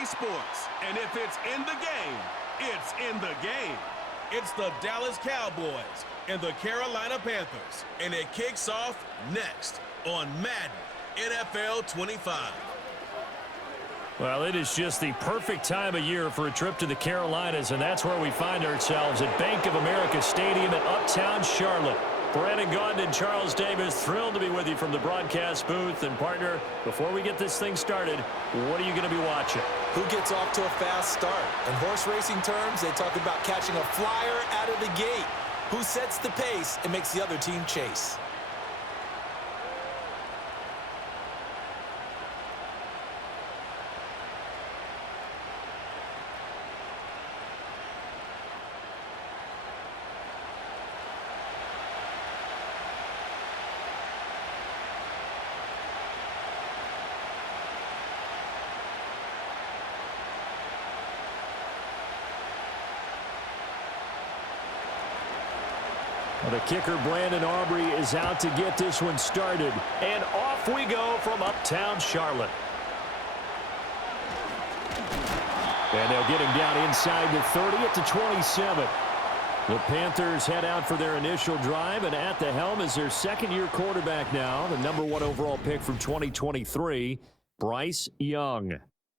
EA Sports. And if it's in the game, it's in the game. It's the Dallas Cowboys and the Carolina Panthers. And it kicks off next on Madden NFL 25. Well, it is just the perfect time of year for a trip to the Carolinas, and that's where we find ourselves at Bank of America Stadium in Uptown Charlotte. Brandon Gaudin and Charles Davis, thrilled to be with you from the broadcast booth. And, partner, before we get this thing started, what are you going to be watching? Who gets off to a fast start? In horse racing terms, they talk about catching a flyer out of the gate. Who sets the pace and makes the other team chase? The kicker, Brandon Aubrey, is out to get this one started. And off we go from Uptown Charlotte. And they'll get him down inside the 30 at the 27. The Panthers head out for their initial drive, and at the helm is their second-year quarterback now, the #1 overall pick from 2023, Bryce Young.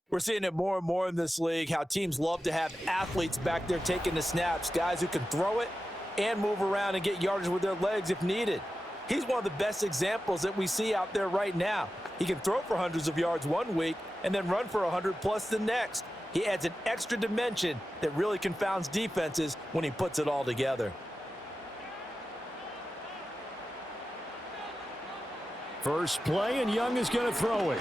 We're seeing it more and more in this league, how teams love to have athletes back there taking the snaps, guys who can throw it and move around and get yardage with their legs if needed. He's one of the best examples that we see out there right now. He can throw for hundreds of yards one week and then run for 100+ the next. He adds an extra dimension that really confounds defenses when he puts it all together. First play, and Young is going to throw it.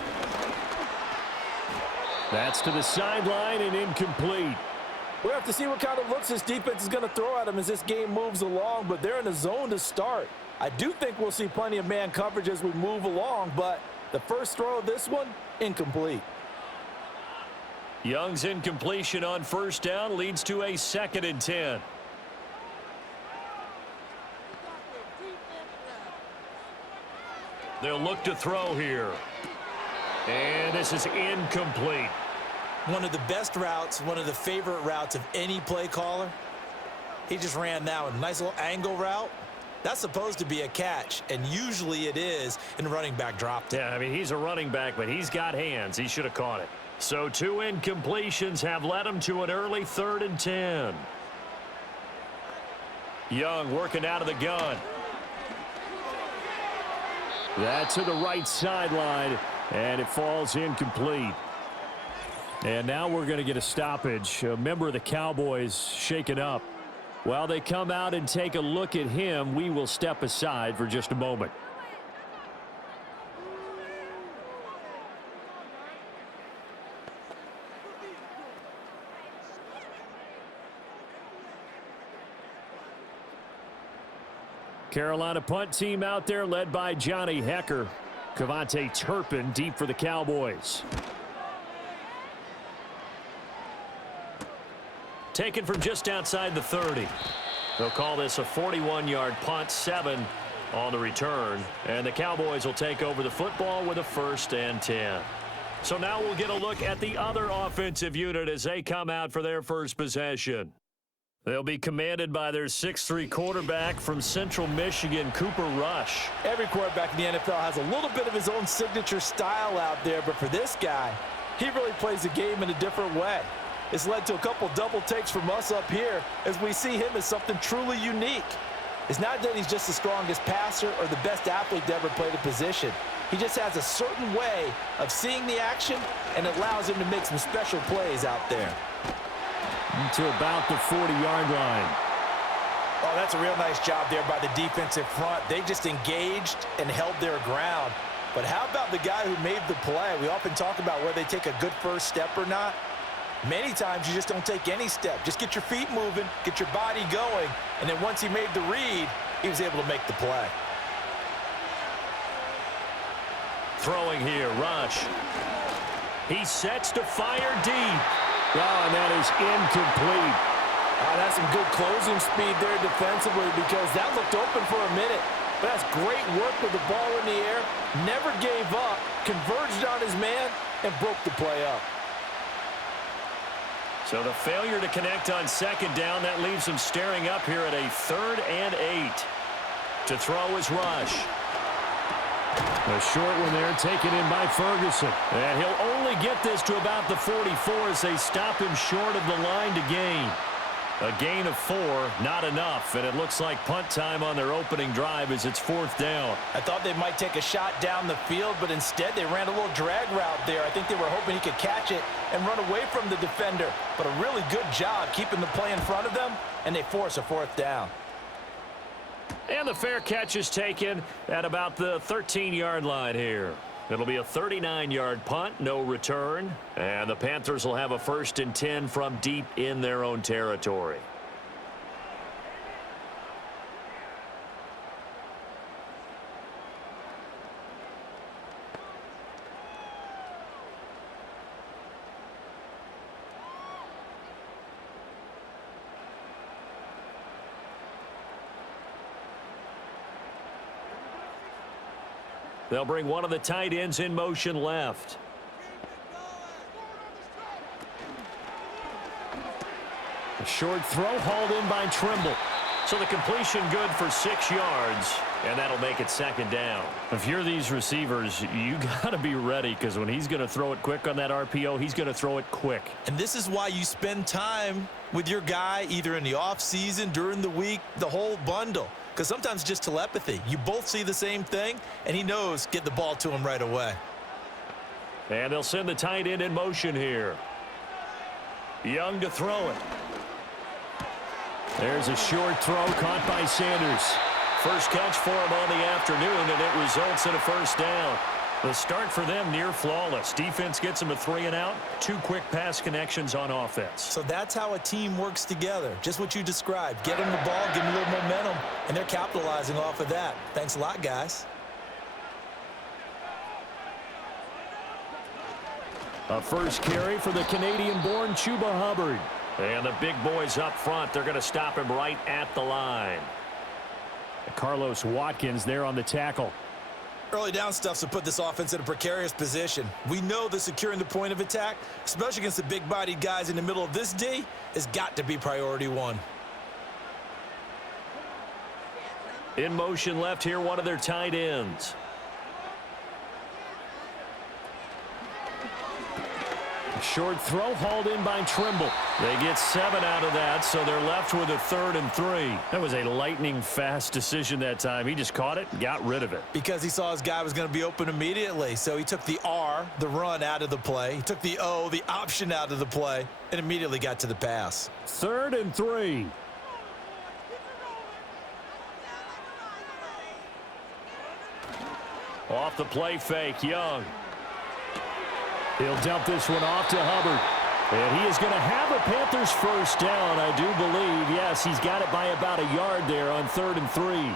That's to the sideline and incomplete. We'll have to see what kind of looks this defense is going to throw at him as this game moves along, but they're in a zone to start. I do think we'll see plenty of man coverage as we move along, but the first throw of this one, incomplete. Young's incompletion on first down leads to a 2nd and 10. They'll look to throw here. And this is incomplete. One of the best routes, one of the favorite routes of any play caller. He just ran that one. Nice little angle route. That's supposed to be a catch, and usually it is, and the running back dropped it. Yeah, I mean, he's a running back, but he's got hands. He should have caught it. So 2 incompletions have led him to an early 3rd and 10. Young working out of the gun. That's to the right sideline, and it falls incomplete. And now we're going to get a stoppage. A member of the Cowboys shaken up. While they come out and take a look at him, we will step aside for just a moment. Carolina punt team out there led by Johnny Hecker. Cavante Turpin deep for the Cowboys. Taken from just outside the 30. They'll call this a 41-yard punt, 7 on the return. And the Cowboys will take over the football with a 1st and 10. So now we'll get a look at the other offensive unit as they come out for their first possession. They'll be commanded by their 6'3" quarterback from Central Michigan, Cooper Rush. Every quarterback in the NFL has a little bit of his own signature style out there, but for this guy, he really plays the game in a different way. It's led to a couple double takes from us up here as we see him as something truly unique. It's not that he's just the strongest passer or the best athlete to ever play the position. He just has a certain way of seeing the action, and it allows him to make some special plays out there. To about the 40-yard line. Oh, that's a real nice job there by the defensive front. They just engaged and held their ground. But how about the guy who made the play? We often talk about whether they take a good first step or not. Many times you just don't take any step. Just get your feet moving, get your body going, and then once he made the read, he was able to make the play. Throwing here, Rush. He sets to fire deep. Oh, and that is incomplete. That's some good closing speed there defensively because that looked open for a minute. But that's great work with the ball in the air. Never gave up, converged on his man, and broke the play up. So the failure to connect on second down, that leaves him staring up here at a 3rd and 8. To throw is Rush. A short one there, taken in by Ferguson. And he'll only get this to about the 44 as they stop him short of the line to gain. A gain of 4, not enough, and it looks like punt time on their opening drive as it's 4th down. I thought they might take a shot down the field, but instead they ran a little drag route there. I think they were hoping he could catch it and run away from the defender, but a really good job keeping the play in front of them, and they force a 4th down. And the fair catch is taken at about the 13-yard line here. It'll be a 39-yard punt, no return. And the Panthers will have a 1st and 10 from deep in their own territory. They'll bring one of the tight ends in motion left. A short throw hauled in by Trimble. So the completion good for 6 yards, and that'll make it 2nd down. If you're these receivers, you got to be ready, because when he's going to throw it quick on that RPO, he's going to throw it quick. And this is why you spend time with your guy either in the offseason, during the week, the whole bundle. Because sometimes just telepathy. You both see the same thing, and he knows get the ball to him right away. And they'll send the tight end in motion here. Young to throw it. There's a short throw caught by Sanders. First catch for him on the afternoon, and it results in a 1st down. The start for them near flawless. Defense gets them a 3 and out. 2 quick pass connections on offense. So that's how a team works together. Just what you described. Get them the ball, give them a little momentum, and they're capitalizing off of that. Thanks a lot, guys. A first carry for the Canadian-born Chuba Hubbard. And the big boys up front, they're going to stop him right at the line. Carlos Watkins there on the tackle. Early down stuff to put this offense in a precarious position. We know that securing the point of attack, especially against the big-bodied guys in the middle of this D, has got to be priority 1. In motion left here, one of their tight ends. Short throw hauled in by Trimble. They get 7 out of that, so they're left with a 3rd and 3. That was a lightning-fast decision that time. He just caught it and got rid of it. Because he saw his guy was going to be open immediately. So he took the R, the run, out of the play. He took the O, the option, out of the play, and immediately got to the pass. 3rd and 3. Off the play fake, Young. He'll dump this one off to Hubbard. And he is going to have a Panthers 1st down, I do believe. Yes, he's got it by about a yard there on 3rd and 3.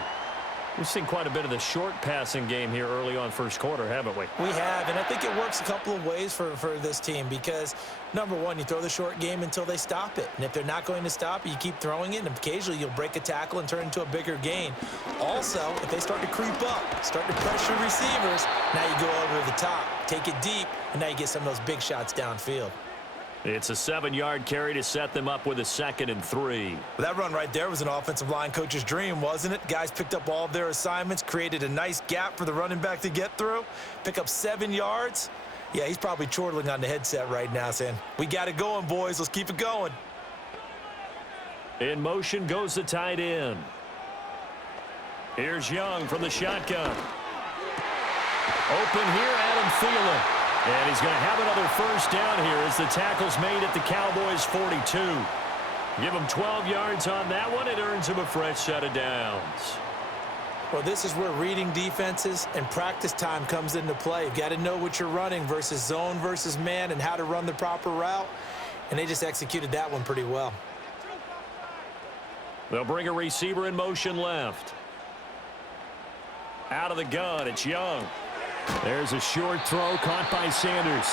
We've seen quite a bit of the short passing game here early on 1st quarter, haven't we? We have, and I think it works a couple of ways for this team because, number one, you throw the short game until they stop it. And if they're not going to stop it, you keep throwing it, and occasionally you'll break a tackle and turn it into a bigger gain. Also, if they start to creep up, start to pressure receivers, now you go over the top, take it deep, and now you get some of those big shots downfield. It's a 7-yard carry to set them up with a 2nd and 3. Well, that run right there was an offensive line coach's dream, wasn't it? Guys picked up all of their assignments, created a nice gap for the running back to get through, pick up 7 yards. Yeah, he's probably chortling on the headset right now saying, we got it going, boys. Let's keep it going. In motion goes the tight end. Here's Young from the shotgun. Open here, Adam Thelen. And he's going to have another 1st down here as the tackle's made at the Cowboys 42. Give him 12 yards on that one. It earns him a fresh set of downs. Well, this is where reading defenses and practice time comes into play. You've got to know what you're running versus zone versus man and how to run the proper route. And they just executed that one pretty well. They'll bring a receiver in motion left. Out of the gun, it's Young. There's a short throw caught by Sanders.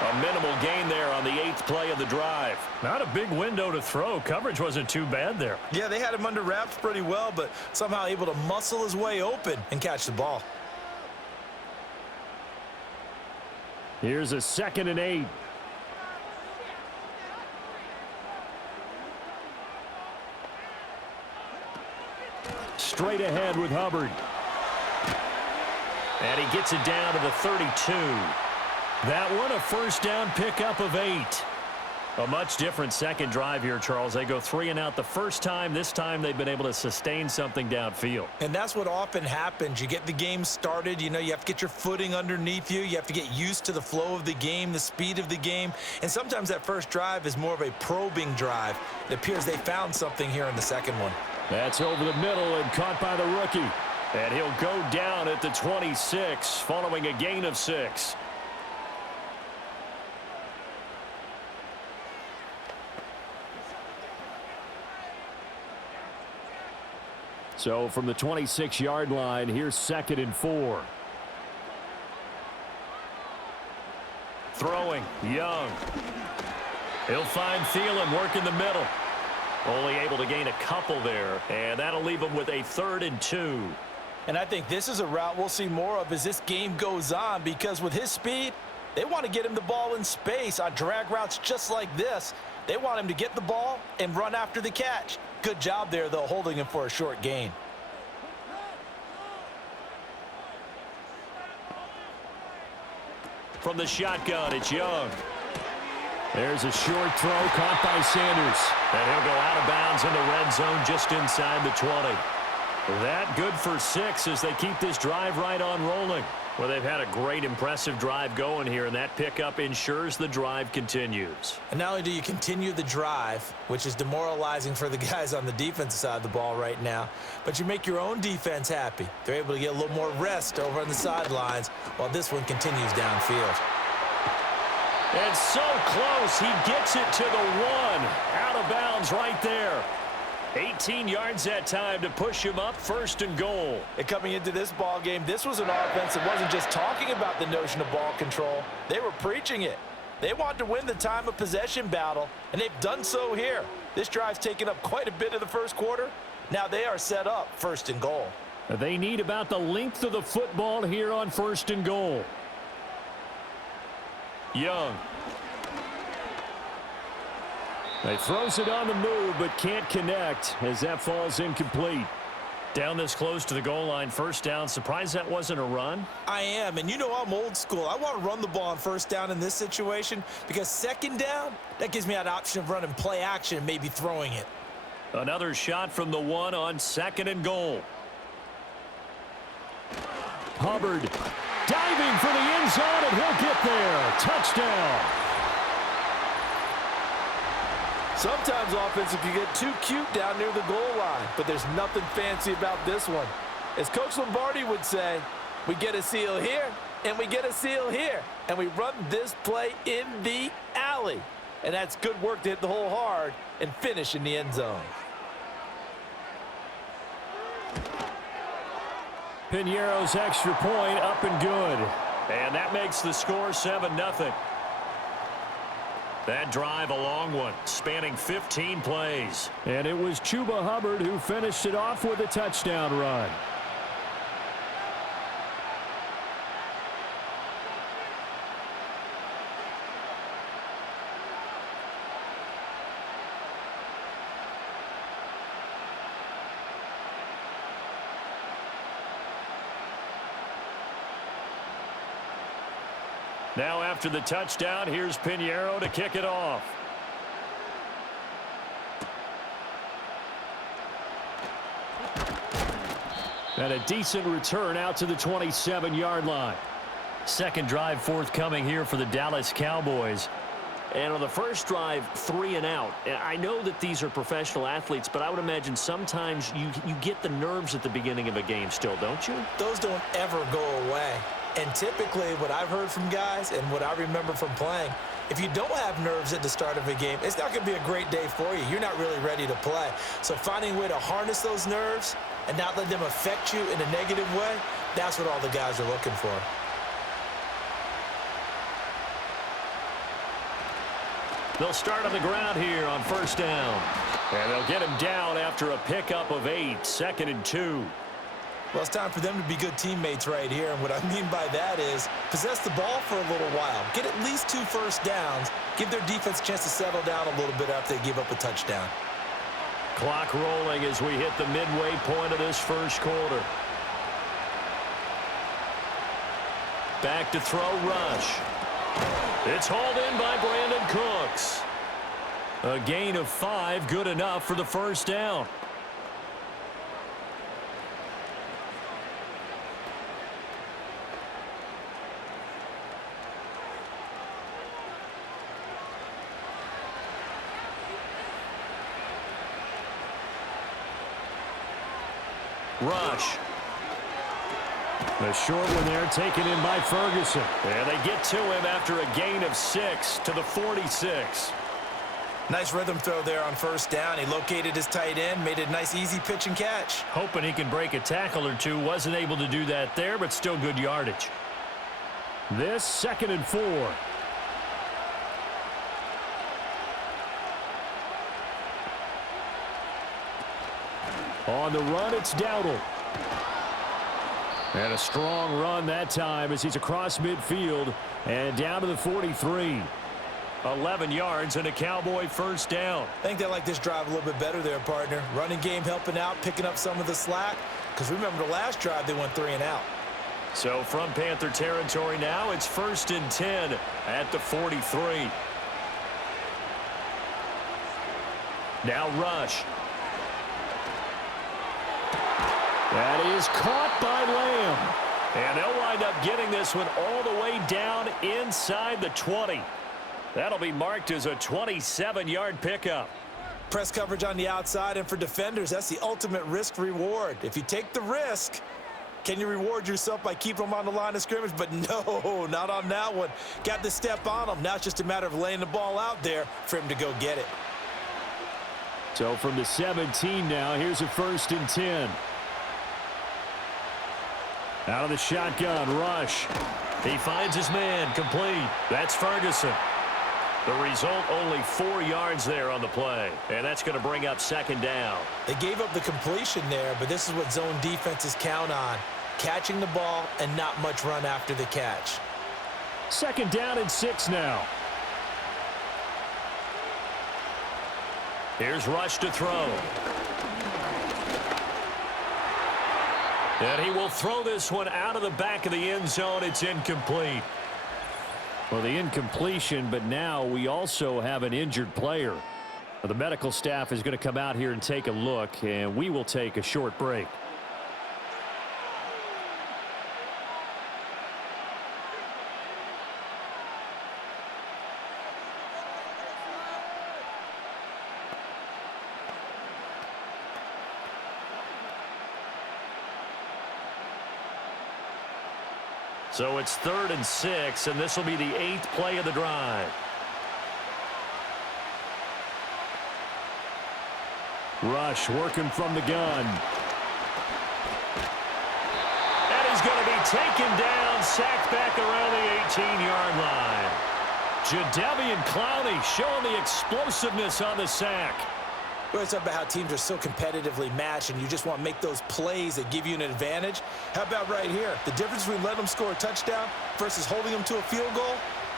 A minimal gain there on the 8th play of the drive. Not a big window to throw. Coverage wasn't too bad there. Yeah, they had him under wraps pretty well, but somehow able to muscle his way open and catch the ball. Here's a 2nd and 8. straight ahead with Hubbard. And he gets it down to the 32. That one a first down pickup of 8. A much different second drive here, Charles. They go 3 and out the first time. This time they've been able to sustain something downfield. And that's what often happens. You get the game started. You know, you have to get your footing underneath you. You have to get used to the flow of the game, the speed of the game. And sometimes that first drive is more of a probing drive. It appears they found something here in the second one. That's over the middle and caught by the rookie. And he'll go down at the 26 following a gain of 6. So from the 26-yard line, here's 2nd and 4. Throwing, Young. He'll find Thelen working the middle. Only able to gain a couple there, and that'll leave him with a 3rd and 2. And I think this is a route we'll see more of as this game goes on, because with his speed, they want to get him the ball in space on drag routes just like this. They want him to get the ball and run after the catch. Good job there, though, holding him for a short gain. From the shotgun, it's Young. There's a short throw caught by Sanders. And he'll go out of bounds in the red zone just inside the 20. That good for 6 as they keep this drive right on rolling. Well, they've had a great, impressive drive going here, and that pickup ensures the drive continues. And not only do you continue the drive, which is demoralizing for the guys on the defensive side of the ball right now, but you make your own defense happy. They're able to get a little more rest over on the sidelines while this one continues downfield. And so close, he gets it to the 1. Out of bounds right there. 18 yards that time to push him up, 1st and goal. And coming into this ball game, this was an offense that wasn't just talking about the notion of ball control. They were preaching it. They wanted to win the time of possession battle, and they've done so here. This drive's taken up quite a bit of the first quarter. Now they are set up 1st and goal. They need about the length of the football here on 1st and goal. Young. He throws it on the move, but can't connect as that falls incomplete. Down this close to the goal line, 1st down. Surprised that wasn't a run? I am, and you know I'm old school. I want to run the ball on 1st down in this situation because 2nd down, that gives me an option of running play action and maybe throwing it. Another shot from the 1 on 2nd and goal. Hubbard diving for the end zone, and he'll get there. Touchdown. Sometimes offenses can get too cute down near the goal line, but there's nothing fancy about this one. As Coach Lombardi would say, we get a seal here, and we get a seal here, and we run this play in the alley. And that's good work to hit the hole hard and finish in the end zone. Piñeiro's extra point up and good. And that makes the score 7-0. That drive, a long one, spanning 15 plays. And it was Chuba Hubbard who finished it off with a touchdown run. Now after the touchdown, here's Piñeiro to kick it off. And a decent return out to the 27-yard line. Second drive forthcoming here for the Dallas Cowboys. And on the first drive, 3 and out. I know that these are professional athletes, but I would imagine sometimes you get the nerves at the beginning of a game still, don't you? Those don't ever go away. And typically what I've heard from guys and what I remember from playing, if you don't have nerves at the start of a game, it's not going to be a great day for you. You're not really ready to play. So finding a way to harness those nerves and not let them affect you in a negative way, that's what all the guys are looking for. They'll start on the ground here on 1st down. And they'll get him down after a pickup of 8, 2nd and 2. Well, it's time for them to be good teammates right here. And what I mean by that is possess the ball for a little while. Get at least 2 first downs. Give their defense a chance to settle down a little bit after they give up a touchdown. Clock rolling as we hit the midway point of this first quarter. Back to throw, Rush. It's hauled in by Brandon Cooks. A gain of 5, good enough for the first down. Rush. The short one there taken in by Ferguson. And they get to him after a gain of 6 to the 46. Nice rhythm throw there on first down. He located his tight end, made a nice easy pitch and catch. Hoping he can break a tackle or two. Wasn't able to do that there, but still good yardage. This 2nd and 4. On the run, it's Dowdle. And a strong run that time as he's across midfield and down to the 43. 11 yards and a Cowboy first down. I think they like this drive a little bit better there, partner. Running game helping out, picking up some of the slack. Because remember the last drive, they went 3 and out. So from Panther territory now, it's 1st and 10 at the 43. Now Rush. That is caught by Lamb. And they'll wind up getting this one all the way down inside the 20. That'll be marked as a 27-yard pickup. Press coverage on the outside, and for defenders, that's the ultimate risk-reward. If you take the risk, can you reward yourself by keeping them on the line of scrimmage? But no, not on that one. Got the step on them. Now it's just a matter of laying the ball out there for him to go get it. So from the 17 now, here's a 1st and 10. Out of the shotgun, Rush. He finds his man, complete. That's Ferguson. The result, only 4 yards there on the play. And that's going to bring up 2nd down. They gave up the completion there, but this is what zone defenses count on. Catching the ball and not much run after the catch. 2nd down and 6 now. Here's Rush to throw. And he will throw this one out of the back of the end zone. It's incomplete. Well, the incompletion, but now we also have an injured player. The medical staff is going to come out here and take a look, and we will take a short break. So it's 3rd and 6, and this will be the 8th play of the drive. Rush working from the gun. And he's going to be taken down, sacked back around the 18-yard line. Jadeveon Clowney showing the explosiveness on the sack. We always talk about how teams are so competitively matched and you just want to make those plays that give you an advantage. How about right here? The difference between letting them score a touchdown versus holding them to a field goal,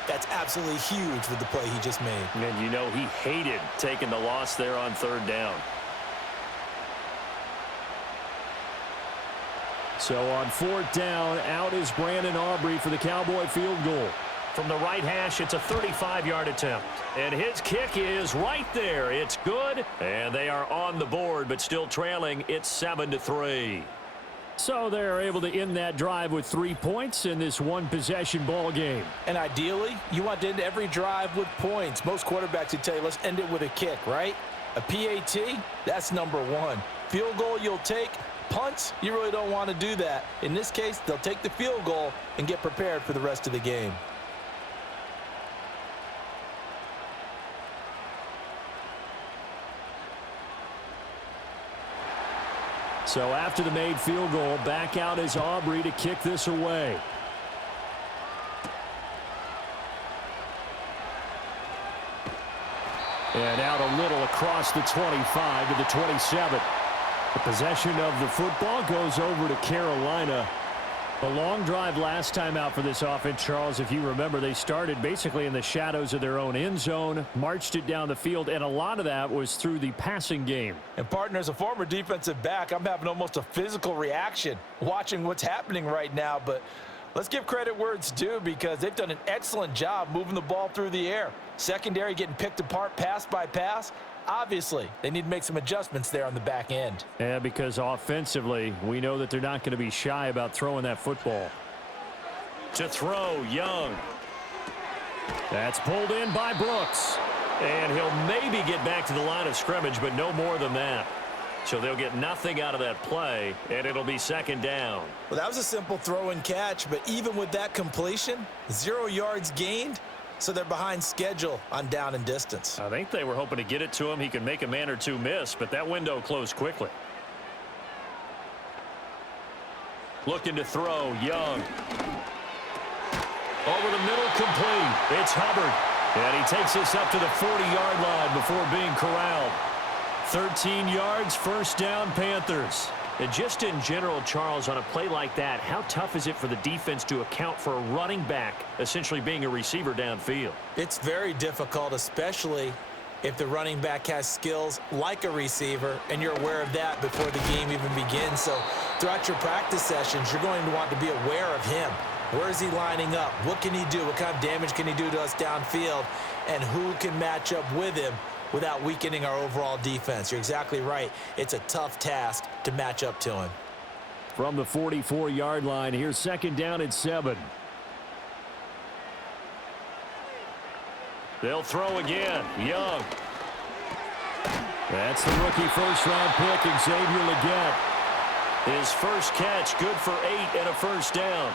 that's absolutely huge with the play he just made. And you know he hated taking the loss there on 3rd down. So on 4th down, out is Brandon Aubrey for the Cowboy field goal. From the right hash, it's a 35-yard attempt. And his kick is right there. It's good. And they are on the board, but still trailing. It's 7-3. So they're able to end that drive with 3 points in this one-possession ball game. And ideally, you want to end every drive with points. Most quarterbacks would tell you, let's end it with a kick, right? A PAT, that's number 1. Field goal you'll take. Punts, you really don't want to do that. In this case, they'll take the field goal and get prepared for the rest of the game. So after the made field goal, back out is Aubrey to kick this away. And out a little across the 25 to the 27. The possession of the football goes over to Carolina. A long drive last time out for this offense, Charles. If you remember, they started basically in the shadows of their own end zone, marched it down the field, and a lot of that was through the passing game. And partner, as a former defensive back, I'm having almost a physical reaction watching what's happening right now. But let's give credit where it's due, because they've done an excellent job moving the ball through the air. Secondary getting picked apart pass by pass. Obviously, they need to make some adjustments there on the back end. Yeah, because offensively, we know that they're not going to be shy about throwing that football. To throw, Young. That's pulled in by Brooks. And he'll maybe get back to the line of scrimmage, but no more than that. So they'll get nothing out of that play, and it'll be second down. Well, that was a simple throw and catch, but even with that completion, 0 yards gained. So they're behind schedule on down and distance. I think they were hoping to get it to him. He could make a man or two miss, but that window closed quickly. Looking to throw, Young. Over the middle, complete. It's Hubbard. And he takes this up to the 40-yard line before being corralled. 13 yards, first down, Panthers. And just in general, Charles, on a play like that, how tough is it for the defense to account for a running back essentially being a receiver downfield? It's very difficult, especially if the running back has skills like a receiver, and you're aware of that before the game even begins. So throughout your practice sessions, you're going to want to be aware of him. Where is he lining up? What can he do? What kind of damage can he do to us downfield? And who can match up with him without weakening our overall defense? You're exactly right. It's a tough task to match up to him. From the 44-yard line, here's second down at 7. They'll throw again. Young. That's the rookie first-round pick, Xavier Legette. His first catch, good for 8 and a first down.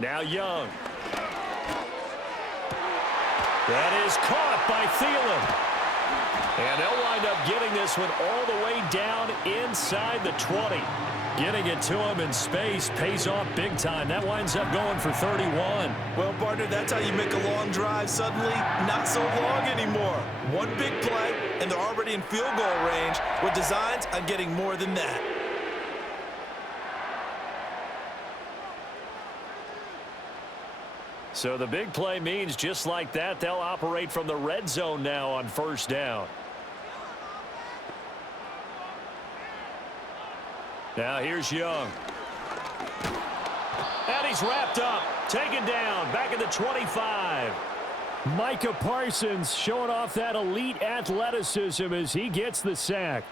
Now Young. That is caught by Thelen. And they'll wind up getting this one all the way down inside the 20. Getting it to him in space pays off big time. That winds up going for 31. Well, partner, that's how you make a long drive suddenly not so long anymore. One big play, and they're already in field goal range with designs on getting more than that. So the big play means just like that, they'll operate from the red zone now on first down. Now here's Young. And he's wrapped up, taken down, back at the 25. Micah Parsons showing off that elite athleticism as he gets the sack.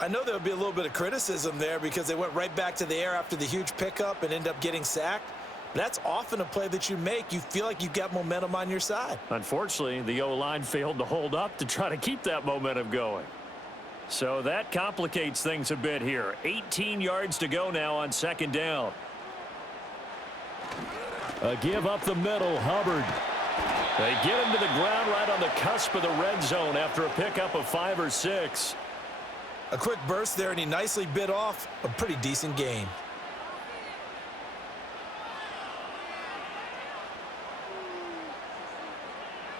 I know there'll be a little bit of criticism there because they went right back to the air after the huge pickup and end up getting sacked. That's often a play that you make. You feel like you've got momentum on your side. Unfortunately, the O-line failed to hold up to try to keep that momentum going. So that complicates things a bit here. 18 yards to go now on second down. A give up the middle, Hubbard. They get him to the ground right on the cusp of the red zone after a pickup of 5 or 6. A quick burst there, and he nicely bit off a pretty decent gain.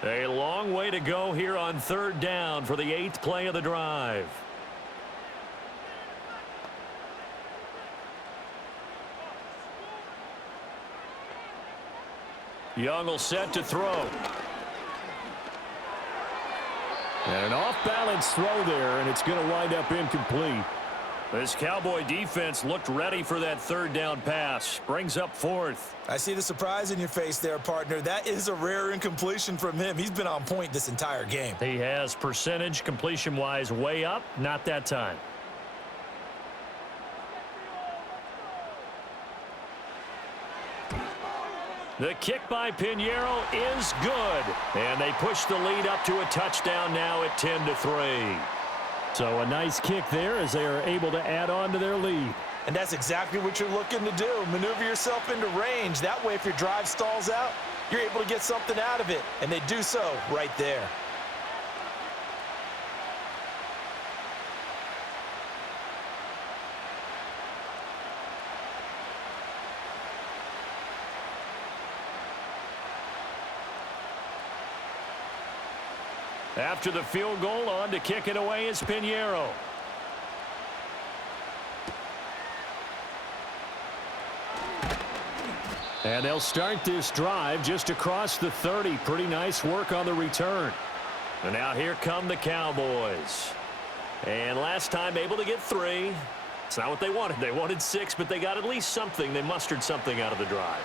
A long way to go here on third down for the 8th play of the drive. Young will set to throw. And an off-balance throw there, and it's going to wind up incomplete. This Cowboy defense looked ready for that third down pass. Brings up 4th. I see the surprise in your face there, partner. That is a rare incompletion from him. He's been on point this entire game. He has percentage completion-wise way up. Not that time. The kick by Pinheiro is good. And they push the lead up to a touchdown now at 10-3. So a nice kick there as they are able to add on to their lead. And that's exactly what you're looking to do. Maneuver yourself into range. That way, if your drive stalls out, you're able to get something out of it. And they do so right there. After the field goal, on to kick it away is Pinheiro. And they'll start this drive just across the 30. Pretty nice work on the return. And now here come the Cowboys. And last time able to get 3. It's not what they wanted. They wanted 6, but they got at least something. They mustered something out of the drive.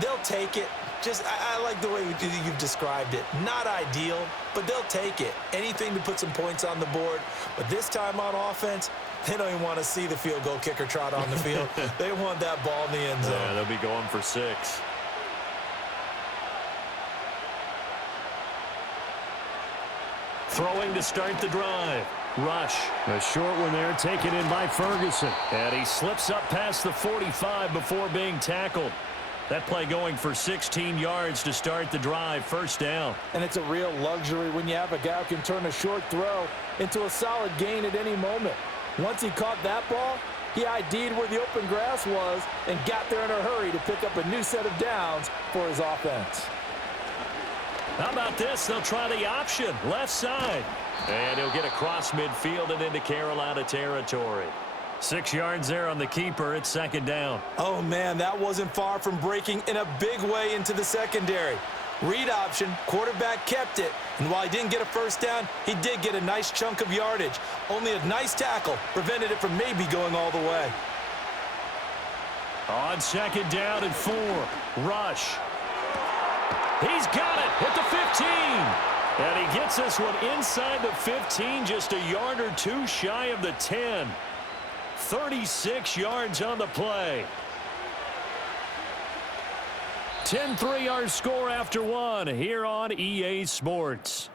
They'll take it. I like the way you've described it. Not ideal, but they'll take it. Anything to put some points on the board. But this time on offense, they don't even want to see the field goal kicker trot on the field. They want that ball in the end zone. Yeah, they'll be going for 6. Throwing to start the drive. Rush. A short one there, taken in by Ferguson. And he slips up past the 45 before being tackled. That play going for 16 yards to start the drive. First down. And it's a real luxury when you have a guy who can turn a short throw into a solid gain at any moment. Once he caught that ball, he ID'd where the open grass was and got there in a hurry to pick up a new set of downs for his offense. How about this? They'll try the option. Left side. And he'll get across midfield and into Carolina territory. 6 yards there on the keeper. It's second down. Oh, man, that wasn't far from breaking in a big way into the secondary. Read option, quarterback kept it, and while he didn't get a first down, he did get a nice chunk of yardage. Only a nice tackle prevented it from maybe going all the way. On second down and 4. Rush. He's got it at the 15. And he gets this one inside the 15, just a yard or 2 shy of the 10. 36 yards on the play. 10-3 our score after 1 here on EA Sports.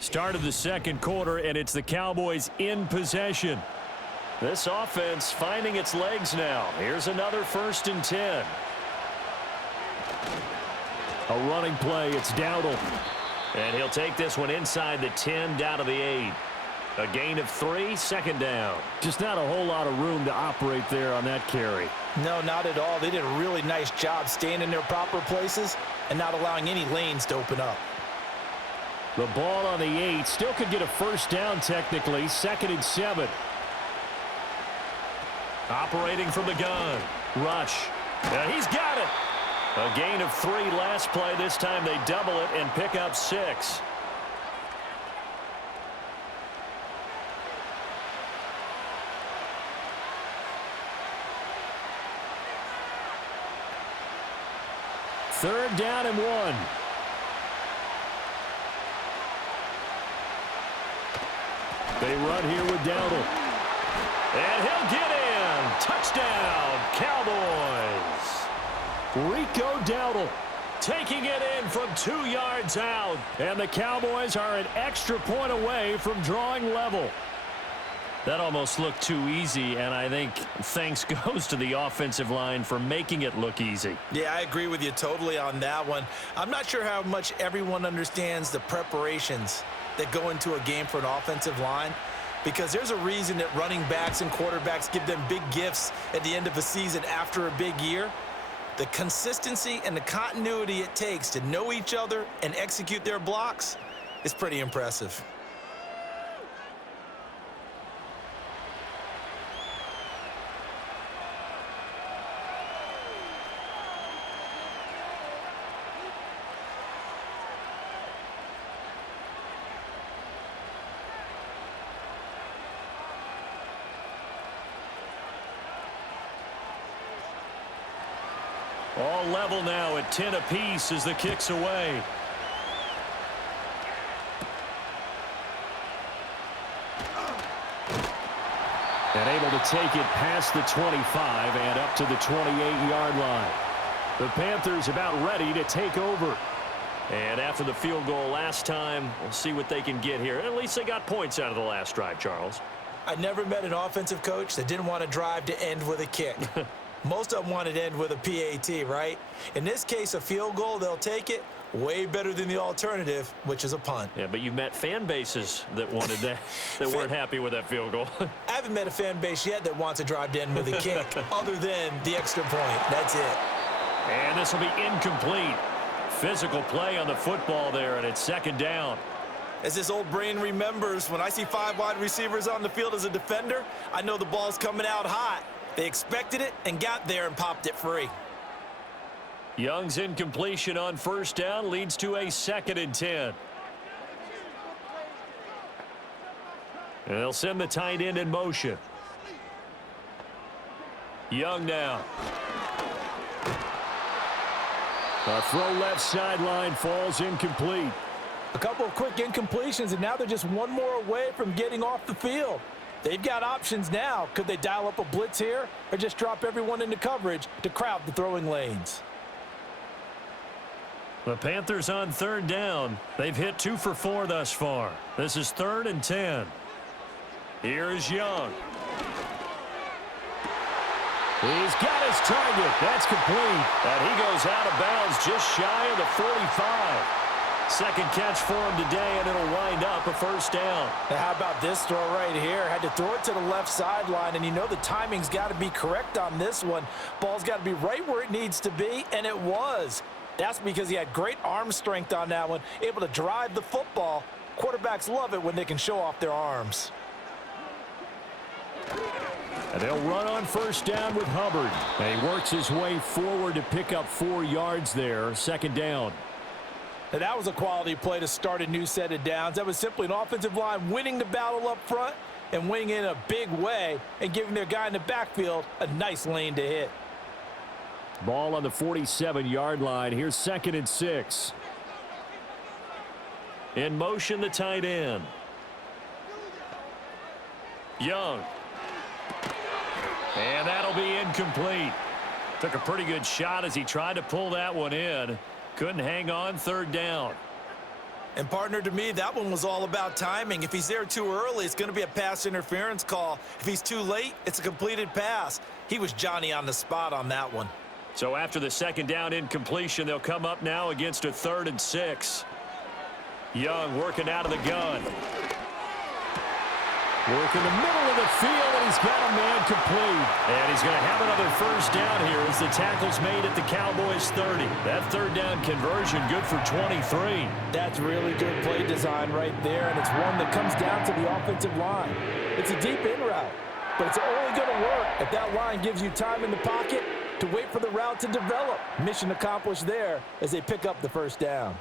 Start of the second quarter, and it's the Cowboys in possession. This offense finding its legs now. Here's another 1st and 10. A running play. It's Dowdle. And he'll take this one inside the 10 down to the 8. A gain of 3, second down. Just not a whole lot of room to operate there on that carry. No, not at all. They did a really nice job staying in their proper places and not allowing any lanes to open up. The ball on the 8. Still could get a first down technically. 2nd and 7. Operating from the gun. Rush. And he's got it. A gain of 3 last play. This time they double it and pick up 6. Third down and 1. They run here with Dowdle. And he'll get in. Touchdown, Cowboys. Rico Dowdle taking it in from 2 yards out. And the Cowboys are an extra point away from drawing level. That almost looked too easy, and I think thanks goes to the offensive line for making it look easy. Yeah, I agree with you totally on that one. I'm not sure how much everyone understands the preparations that go into a game for an offensive line, because there's a reason that running backs and quarterbacks give them big gifts at the end of a season after a big year. The consistency and the continuity it takes to know each other and execute their blocks is pretty impressive. All level now at 10 apiece as the kick's away. And able to take it past the 25 and up to the 28-yard line. The Panthers about ready to take over. And after the field goal last time, we'll see what they can get here. At least they got points out of the last drive, Charles. I never met an offensive coach that didn't want to drive to end with a kick. Most of them want it to end with a PAT, right? In this case, a field goal, they'll take it. Way better than the alternative, which is a punt. Yeah, but you've met fan bases that wanted that, that weren't happy with that field goal. I haven't met a fan base yet that wants to drive to end with a kick other than the extra point. That's it. And this will be incomplete. Physical play on the football there, and it's second down. As this old brain remembers, when I see 5 wide receivers on the field as a defender, I know the ball's coming out hot. They expected it and got there and popped it free. Young's incompletion on first down leads to a 2nd and 10. And they'll send the tight end in motion. Young now. A throw left sideline falls incomplete. A couple of quick incompletions, and now they're just one more away from getting off the field. They've got options now. Could they dial up a blitz here or just drop everyone into coverage to crowd the throwing lanes? The Panthers on third down. They've hit 2 for 4 thus far. This is 3rd and 10. Here's Young. He's got his target. That's complete. And he goes out of bounds just shy of the 45. Second catch for him today, and it'll wind up a first down. Now, how about this throw right here? Had to throw it to the left sideline, and you know the timing's got to be correct on this one. Ball's got to be right where it needs to be, and it was. That's because he had great arm strength on that one, able to drive the football. Quarterbacks love it when they can show off their arms. And they'll run on first down with Hubbard. And he works his way forward to pick up 4 yards there. Second down. Now, that was a quality play to start a new set of downs. That was simply an offensive line winning the battle up front and winning in a big way and giving their guy in the backfield a nice lane to hit. Ball on the 47-yard line. Here's 2nd and 6. In motion, the tight end. Young. And that'll be incomplete. Took a pretty good shot as he tried to pull that one in. Couldn't hang on, 3rd down. And partner, to me, that one was all about timing. If he's there too early, it's going to be a pass interference call. If he's too late, it's a completed pass. He was Johnny on the spot on that one. So after the 2nd down incompletion, they'll come up now against a 3rd and 6. Young working out of the gun. Work in the middle of the field, and he's got a man complete. And he's going to have another first down here as the tackle's made at the Cowboys 30. That 3rd down conversion good for 23. That's really good play design right there, and it's one that comes down to the offensive line. It's a deep in route, but it's only going to work if that line gives you time in the pocket to wait for the route to develop. Mission accomplished there as they pick up the first down.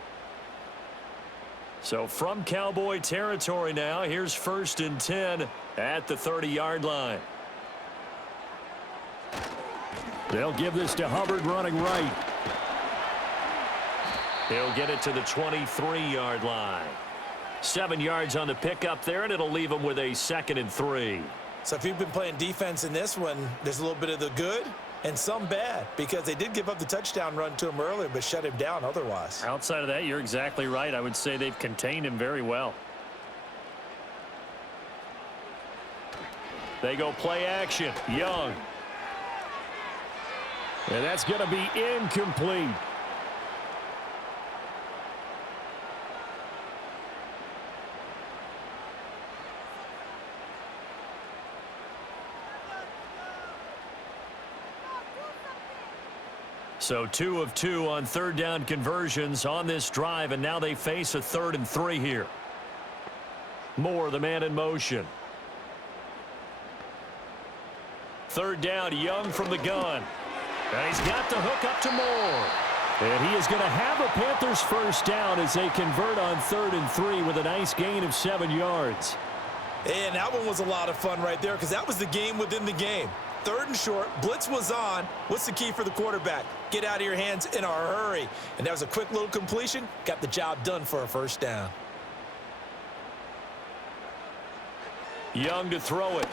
So from Cowboy territory now, here's 1st and 10 at the 30-yard line. They'll give this to Hubbard running right. He'll get it to the 23-yard line. 7 yards on the pickup there, and it'll leave him with a 2nd and 3. So if you've been playing defense in this one, there's a little bit of the good and some bad, because they did give up the touchdown run to him earlier but shut him down otherwise. Outside of that, you're exactly right. I would say they've contained him very well. They go play action. Young. And that's going to be incomplete. So 2 of 2 on 3rd down conversions on this drive, and now they face a 3rd and 3 here. Moore, the man in motion. 3rd down, Young from the gun. And he's got the hook up to Moore. And he is going to have a Panthers first down as they convert on 3rd and 3 with a nice gain of 7 yards. And that one was a lot of fun right there, because that was the game within the game. 3rd and short, blitz was on. What's the key for the quarterback? Get out of your hands in a hurry. And that was a quick little completion. Got the job done for a first down. Young to throw it.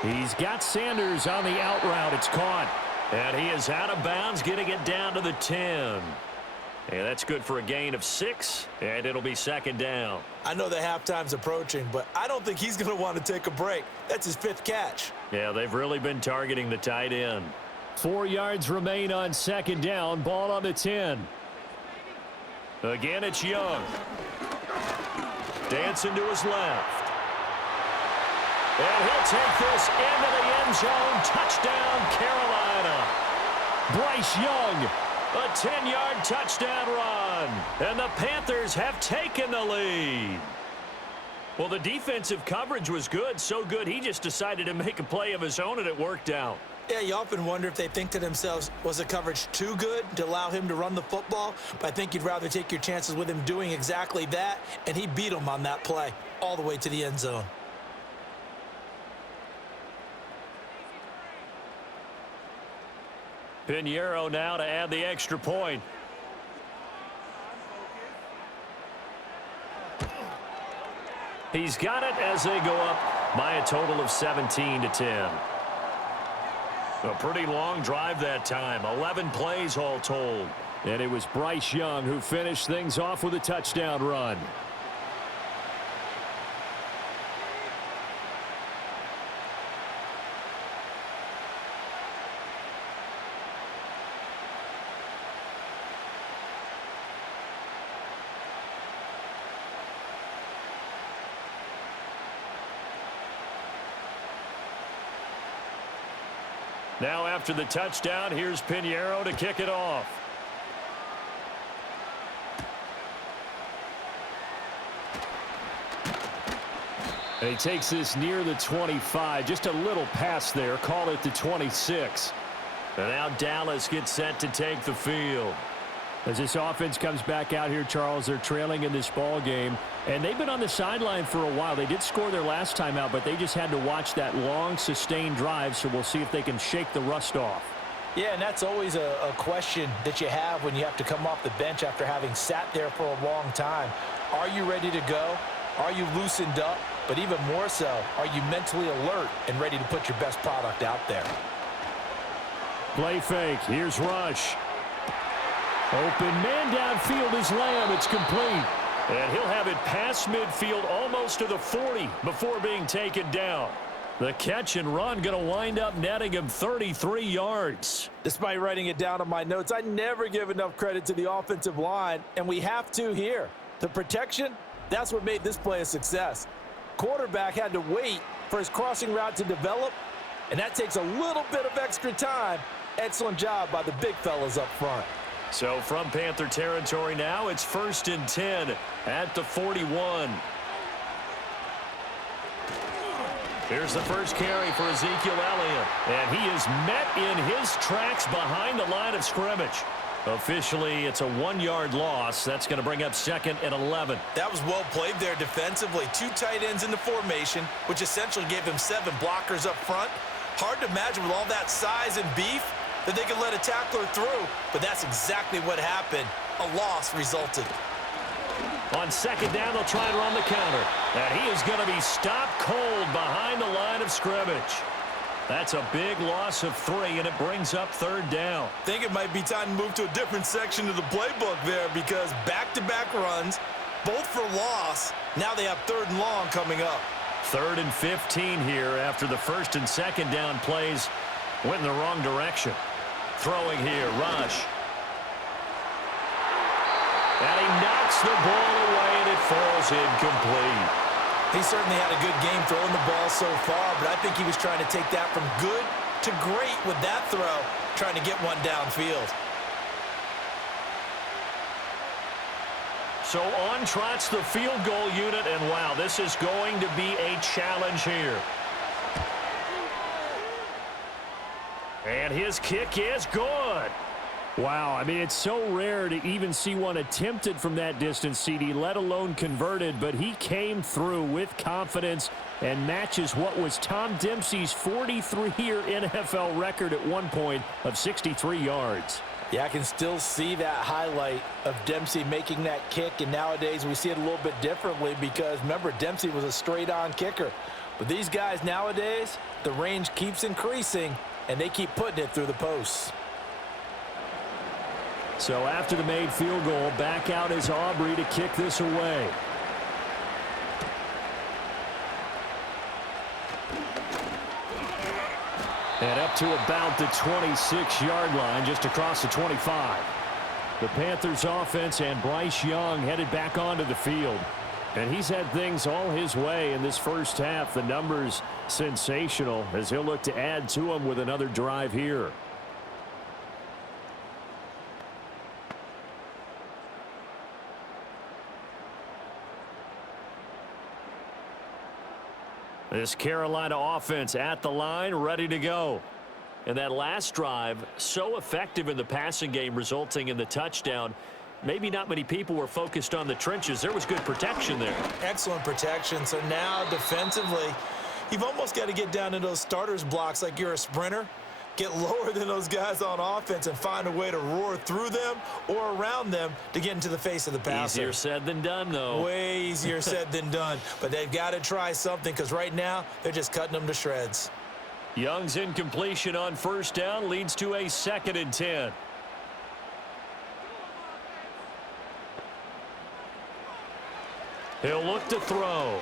He's got Sanders on the out route. It's caught. And he is out of bounds, getting it down to the 10. And that's good for a gain of 6, and it'll be second down. I know the halftime's approaching, but I don't think he's going to want to take a break. That's his 5th catch. Yeah, they've really been targeting the tight end. 4 yards remain on second down. Ball on the 10. Again, it's Young. Dancing to his left. And he'll take this into the end zone. Touchdown, Carolina. Bryce Young. A 10-yard touchdown run. And the Panthers have taken the lead. Well, the defensive coverage was good. So good, he just decided to make a play of his own, and it worked out. Yeah, you often wonder if they think to themselves, was the coverage too good to allow him to run the football? But I think you'd rather take your chances with him doing exactly that, and he beat him on that play all the way to the end zone. Pinheiro now to add the extra point. He's got it as they go up by a total of 17-10. A pretty long drive that time. 11 plays all told. And it was Bryce Young who finished things off with a touchdown run. Now after the touchdown, here's Pinheiro to kick it off. And he takes this near the 25. Just a little pass there. Call it the 26. And now Dallas gets set to take the field. As this offense comes back out here, Charles, they're trailing in this ball game. And they've been on the sideline for a while. They did score their last time out, but they just had to watch that long, sustained drive. So we'll see if they can shake the rust off. Yeah, and that's always a question that you have when you have to come off the bench after having sat there for a long time. Are you ready to go? Are you loosened up? But even more so, are you mentally alert and ready to put your best product out there? Play fake. Here's Rush. Open man downfield is Lamb. It's complete. And he'll have it past midfield almost to the 40 before being taken down. The catch and run going to wind up netting him 33 yards. Despite writing it down on my notes, I never give enough credit to the offensive line, and we have to here. The protection, that's what made this play a success. Quarterback had to wait for his crossing route to develop, and that takes a little bit of extra time. Excellent job by the big fellas up front. So from Panther territory now, it's 1st and 10 at the 41. Here's the first carry for Ezekiel Elliott. And he is met in his tracks behind the line of scrimmage. Officially, it's a 1-yard loss. That's going to bring up 2nd and 11. That was well played there defensively. 2 tight ends in the formation, which essentially gave them 7 blockers up front. Hard to imagine with all that size and beef that they could let a tackler through, but that's exactly what happened. A loss resulted. On 2nd down, they'll try and run the counter. And he is going to be stopped cold behind the line of scrimmage. That's a big loss of 3, and it brings up 3rd down. I think it might be time to move to a different section of the playbook there because back-to-back runs, both for loss. Now they have 3rd and long coming up. 3rd and 15 here after the 1st and 2nd down plays went in the wrong direction. Throwing here, Rush. And he knocks the ball away, and it falls incomplete. He certainly had a good game throwing the ball so far, but I think he was trying to take that from good to great with that throw, trying to get one downfield. So on trots the field goal unit, and wow, this is going to be a challenge here. And his kick is good. Wow, I mean, it's so rare to even see one attempted from that distance, CD, let alone converted, but he came through with confidence and matches what was Tom Dempsey's 43-year NFL record at one point of 63 yards. Yeah, I can still see that highlight of Dempsey making that kick, and nowadays we see it a little bit differently because, remember, Dempsey was a straight-on kicker. But these guys nowadays, the range keeps increasing, and they keep putting it through the posts. So after the made field goal, back out is Aubrey to kick this away. And up to about the 26-yard line, just across the 25. The Panthers offense and Bryce Young headed back onto the field. And he's had things all his way in this first half. The numbers sensational as he'll look to add to them with another drive here. This Carolina offense at the line, ready to go. And that last drive, so effective in the passing game, resulting in the touchdown. Maybe not many people were focused on the trenches. There was good protection there. Excellent protection. So now defensively, you've almost got to get down to those starters blocks like you're a sprinter. Get lower than those guys on offense and find a way to roar through them or around them to get into the face of the passer. Easier said than done, though. Way easier said than done. But they've got to try something because right now they're just cutting them to shreds. Young's incompletion on first down leads to a 2nd and 10. He'll look to throw.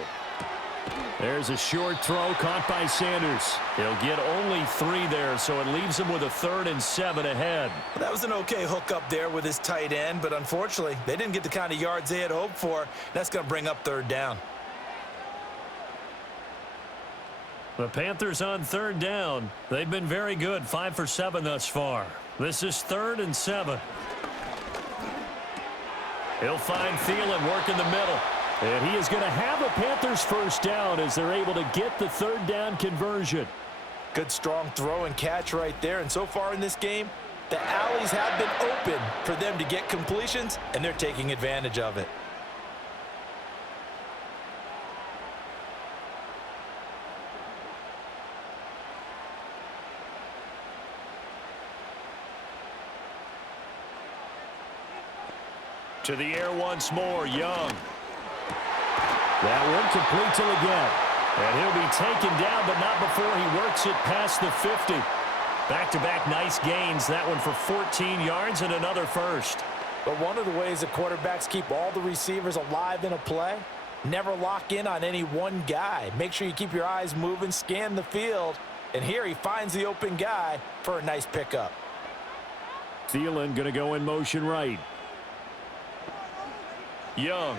There's a short throw caught by Sanders. He'll get only 3 there, so it leaves him with a 3rd and 7 ahead. Well, that was an okay hook up there with his tight end, but unfortunately, they didn't get the kind of yards they had hoped for. That's going to bring up 3rd down. The Panthers on 3rd down. They've been very good, 5 for 7 thus far. This is 3rd and 7. He'll find Thelen working the middle. And he is going to have a Panthers first down as they're able to get the 3rd down conversion. Good strong throw and catch right there. And so far in this game, the alleys have been open for them to get completions, and they're taking advantage of it. To the air once more, Young. That one complete to Leggett. And he'll be taken down, but not before he works it past the 50. Back-to-back nice gains. That one for 14 yards and another first. But one of the ways that quarterbacks keep all the receivers alive in a play, never lock in on any one guy. Make sure you keep your eyes moving, scan the field. And here he finds the open guy for a nice pickup. Thelen going to go in motion right. Young.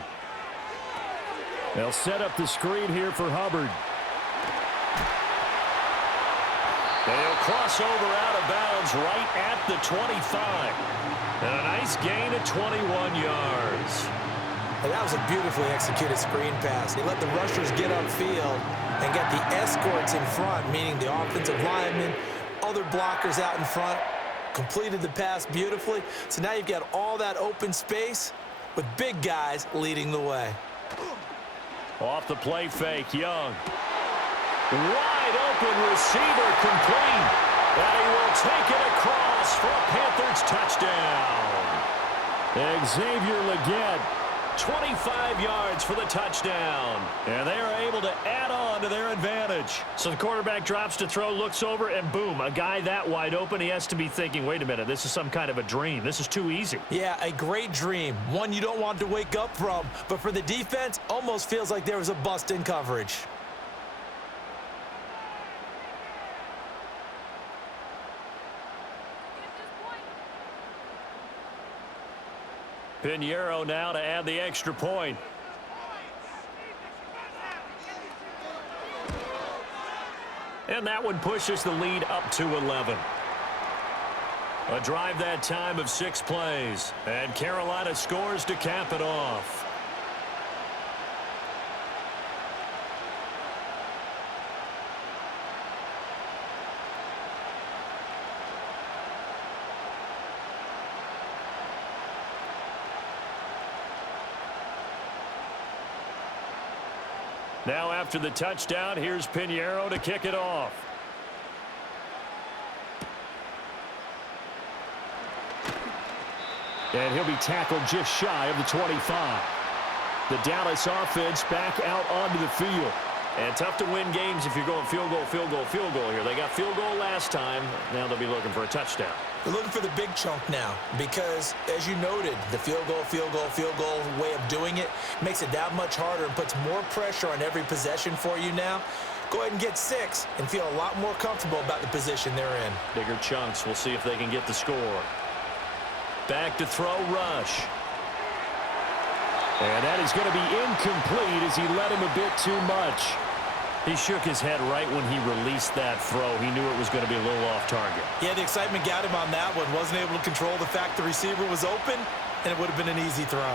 They'll set up the screen here for Hubbard. They'll cross over out of bounds right at the 25. And a nice gain of 21 yards. And that was a beautifully executed screen pass. He let the rushers get upfield and get the escorts in front, meaning the offensive linemen, other blockers out in front, completed the pass beautifully. So now you've got all that open space with big guys leading the way. Off the play fake, Young. Wide open receiver complete. And he will take it across for a Panthers touchdown. Xavier Leggett, 25 yards for the touchdown. And they are able to add on to their advantage. So the quarterback drops to throw, looks over, and boom, a guy that wide open, he has to be thinking, wait a minute, this is some kind of a dream. This is too easy. Yeah, a great dream. One you don't want to wake up from. But for the defense, almost feels like there was a bust in coverage. Pinheiro now to add the extra point. And that one pushes the lead up to 11. A drive that time of 6 plays. And Carolina scores to cap it off. Now after the touchdown, here's Pinheiro to kick it off. And he'll be tackled just shy of the 25. The Dallas offense back out onto the field. And tough to win games if you're going field goal, field goal, field goal here. They got field goal last time. Now they'll be looking for a touchdown. They're looking for the big chunk now because, as you noted, the field goal way of doing it makes it that much harder and puts more pressure on every possession for you now. Go ahead and get 6 and feel a lot more comfortable about the position they're in. Bigger chunks. We'll see if they can get the score. Back to throw, Rush. And that is going to be incomplete as he led him a bit too much. He shook his head right when he released that throw. He knew it was going to be a little off target. Yeah, the excitement got him on that one. Wasn't able to control the fact the receiver was open, and it would have been an easy throw.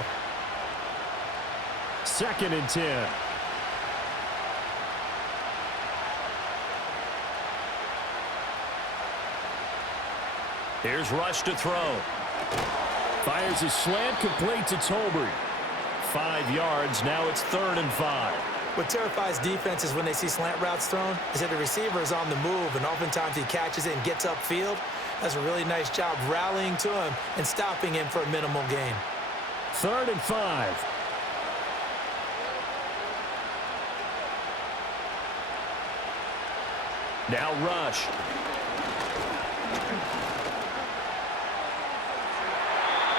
2nd and 10. Here's Rush to throw. Fires a slant complete to Tolbert. 5 yards. Now it's 3rd and 5. What terrifies defenses when they see slant routes thrown is that the receiver is on the move, and oftentimes he catches it and gets upfield. Does a really nice job rallying to him and stopping him for a minimal gain. 3rd and 5. Now Rush.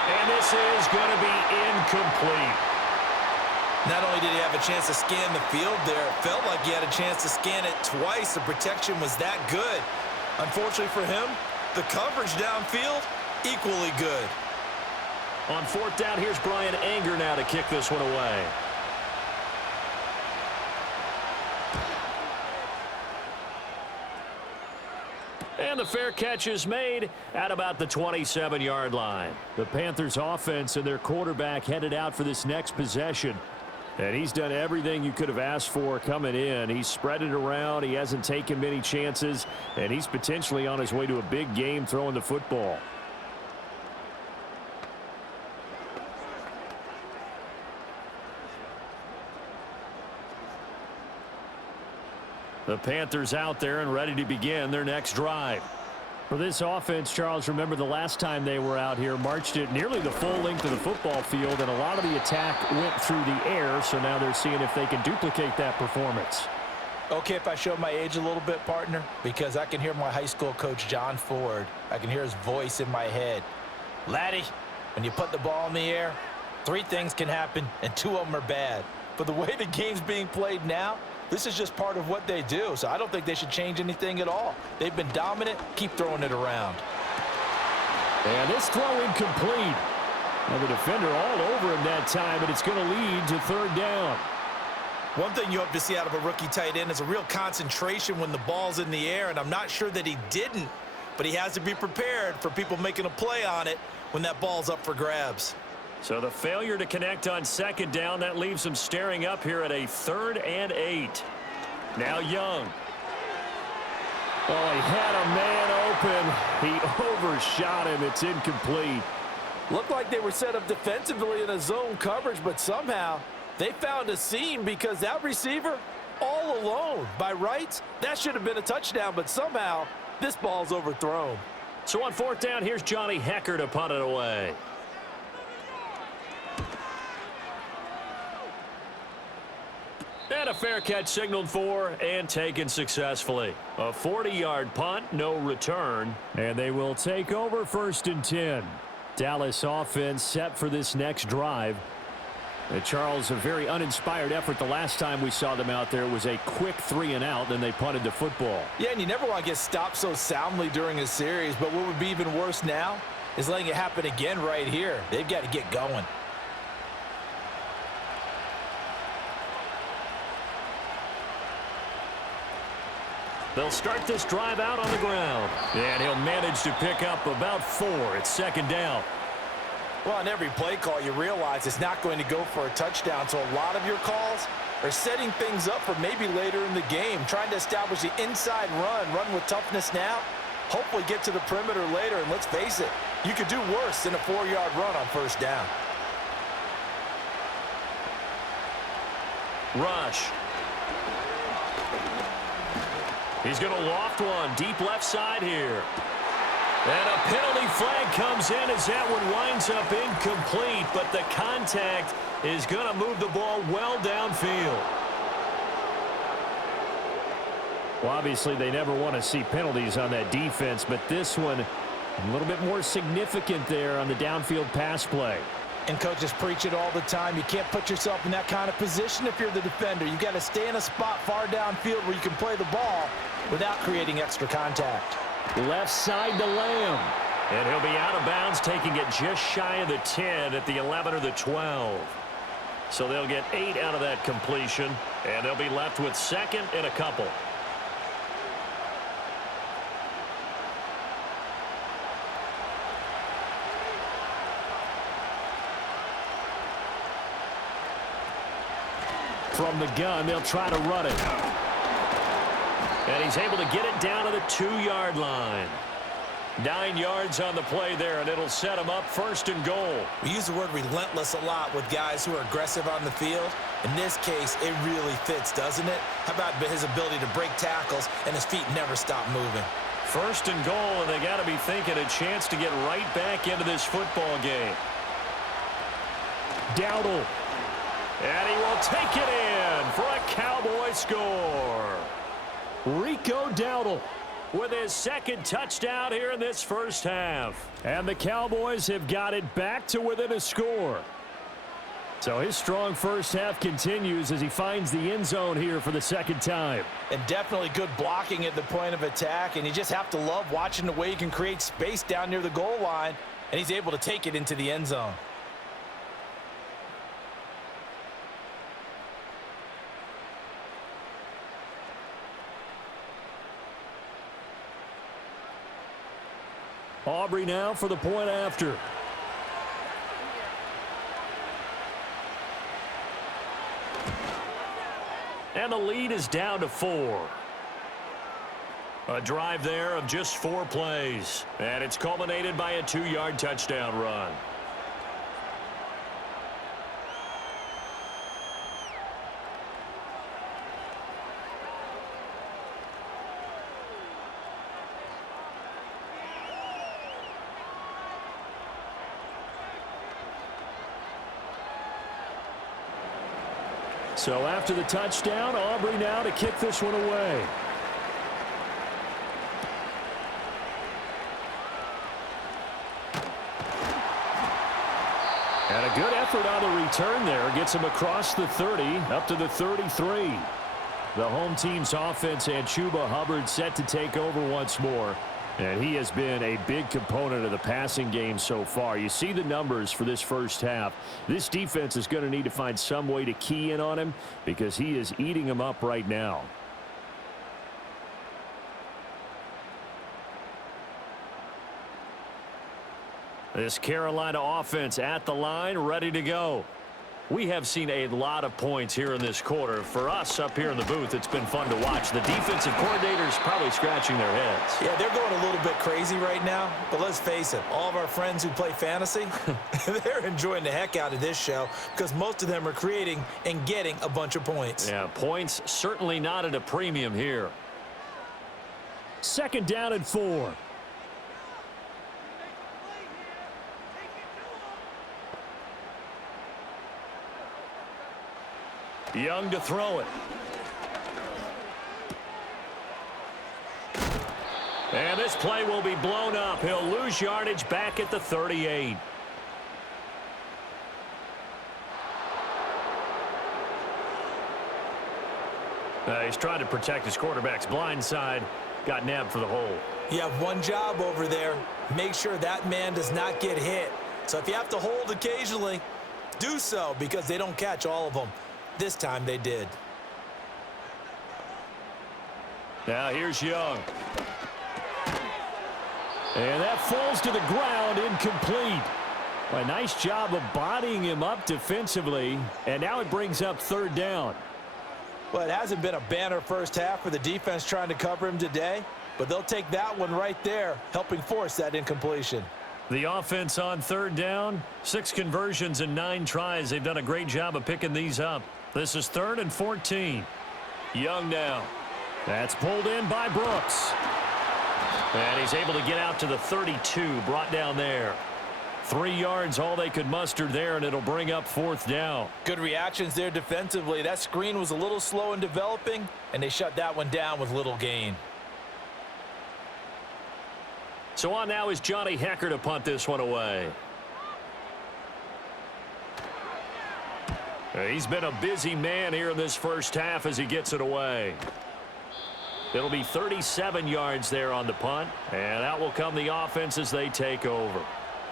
And this is going to be incomplete. Not only did he have a chance to scan the field there, it felt like he had a chance to scan it twice. The protection was that good. Unfortunately for him, the coverage downfield, equally good. On 4th down, here's Brian Anger now to kick this one away. And the fair catch is made at about the 27-yard line. The Panthers offense and their quarterback headed out for this next possession. And he's done everything you could have asked for coming in. He's spread it around. He hasn't taken many chances. And he's potentially on his way to a big game throwing the football. The Panthers out there and ready to begin their next drive. For this offense, Charles, remember the last time they were out here, marched it nearly the full length of the football field, and a lot of the attack went through the air, so now they're seeing if they can duplicate that performance. Okay, if I show my age a little bit, partner, because I can hear my high school coach, John Ford. I can hear his voice in my head. Laddie, when you put the ball in the air, 3 things can happen, and 2 of them are bad. But the way the game's being played now, this is just part of what they do, so I don't think they should change anything at all. They've been dominant. Keep throwing it around. And this throw incomplete. And the defender all over him that time, but it's going to lead to 3rd down. One thing you hope to see out of a rookie tight end is a real concentration when the ball's in the air, and I'm not sure that he didn't, but he has to be prepared for people making a play on it when that ball's up for grabs. So the failure to connect on 2nd down, that leaves them staring up here at a 3rd and 8. Now Young. Oh, he had a man open. He overshot him. It's incomplete. Looked like they were set up defensively in a zone coverage, but somehow they found a seam because that receiver all alone. By rights, that should have been a touchdown, but somehow this ball's overthrown. So on 4th down, here's Johnny Hecker to punt it away. And a fair catch signaled for and taken successfully. A 40-yard punt, no return. And they will take over 1st and 10. Dallas offense set for this next drive. And Charles, a very uninspired effort the last time we saw them out there. It was a quick 3 and out, then they punted the football. Yeah, and you never want to get stopped so soundly during a series, but what would be even worse now is letting it happen again right here. They've got to get going. They'll start this drive out on the ground. And he'll manage to pick up about 4. It's 2nd down. Well, on every play call, you realize it's not going to go for a touchdown, so a lot of your calls are setting things up for maybe later in the game, trying to establish the inside run with toughness now, hopefully get to the perimeter later, and let's face it, you could do worse than a 4-yard run on 1st down. Rush. He's going to loft one deep left side here. And a penalty flag comes in as that one winds up incomplete, but the contact is going to move the ball well downfield. Well, obviously, they never want to see penalties on that defense, but this one a little bit more significant there on the downfield pass play. And coaches preach it all the time. You can't put yourself in that kind of position if you're the defender. You've got to stay in a spot far downfield where you can play the ball without creating extra contact. Left side to Lamb. And he'll be out of bounds, taking it just shy of the 10 at the 11 or the 12. So they'll get 8 out of that completion, and they'll be left with second and a couple. From the gun, they'll try to run it. And he's able to get it down to the 2-yard line. 9 yards on the play there, and it'll set him up first and goal. We use the word relentless a lot with guys who are aggressive on the field. In this case, it really fits, doesn't it? How about his ability to break tackles and his feet never stop moving? First and goal, and they got to be thinking a chance to get right back into this football game. Dowdle. And he will take it in for a Cowboy score. Rico Dowdle with his second touchdown here in this first half. And the Cowboys have got it back to within a score. So his strong first half continues as he finds the end zone here for the second time. And definitely good blocking at the point of attack, and you just have to love watching the way he can create space down near the goal line, and he's able to take it into the end zone. Aubrey now for the point after. And the lead is down to 4. A drive there of just 4 plays. And it's culminated by a 2-yard touchdown run. So after the touchdown, Aubrey now to kick this one away. And a good effort on the return there. Gets him across the 30, up to the 33. The home team's offense and Chuba Hubbard set to take over once more. And he has been a big component of the passing game so far. You see the numbers for this first half. This defense is going to need to find some way to key in on him because he is eating them up right now. This Carolina offense at the line, ready to go. We have seen a lot of points here in this quarter. For us up here in the booth, it's been fun to watch. The defensive coordinators probably scratching their heads. Yeah, they're going a little bit crazy right now. But let's face it, all of our friends who play fantasy, they're enjoying the heck out of this show because most of them are creating and getting a bunch of points. Yeah, points certainly not at a premium here. Second down and 4. Young to throw it. And this play will be blown up. He'll lose yardage back at the 38. He's trying to protect his quarterback's blind side. Got nabbed for the hole. You have one job over there. Make sure that man does not get hit. So if you have to hold occasionally, do so because they don't catch all of them. This time they did. Now here's Young. And that falls to the ground, incomplete. A nice job of bodying him up defensively, and now it brings up third down. Well, it hasn't been a banner first half for the defense trying to cover him today, but they'll take that one right there, helping force that incompletion. The offense on third down, 6 conversions and 9 tries. They've done a great job of picking these up. This is 3rd and 14. Young now. That's pulled in by Brooks. And he's able to get out to the 32, brought down there. 3 yards, all they could muster there, and it'll bring up 4th down. Good reactions there defensively. That screen was a little slow in developing, and they shut that one down with little gain. So on now is Johnny Hecker to punt this one away. He's been a busy man here in this first half as he gets it away. It'll be 37 yards there on the punt, and out will come the offense as they take over.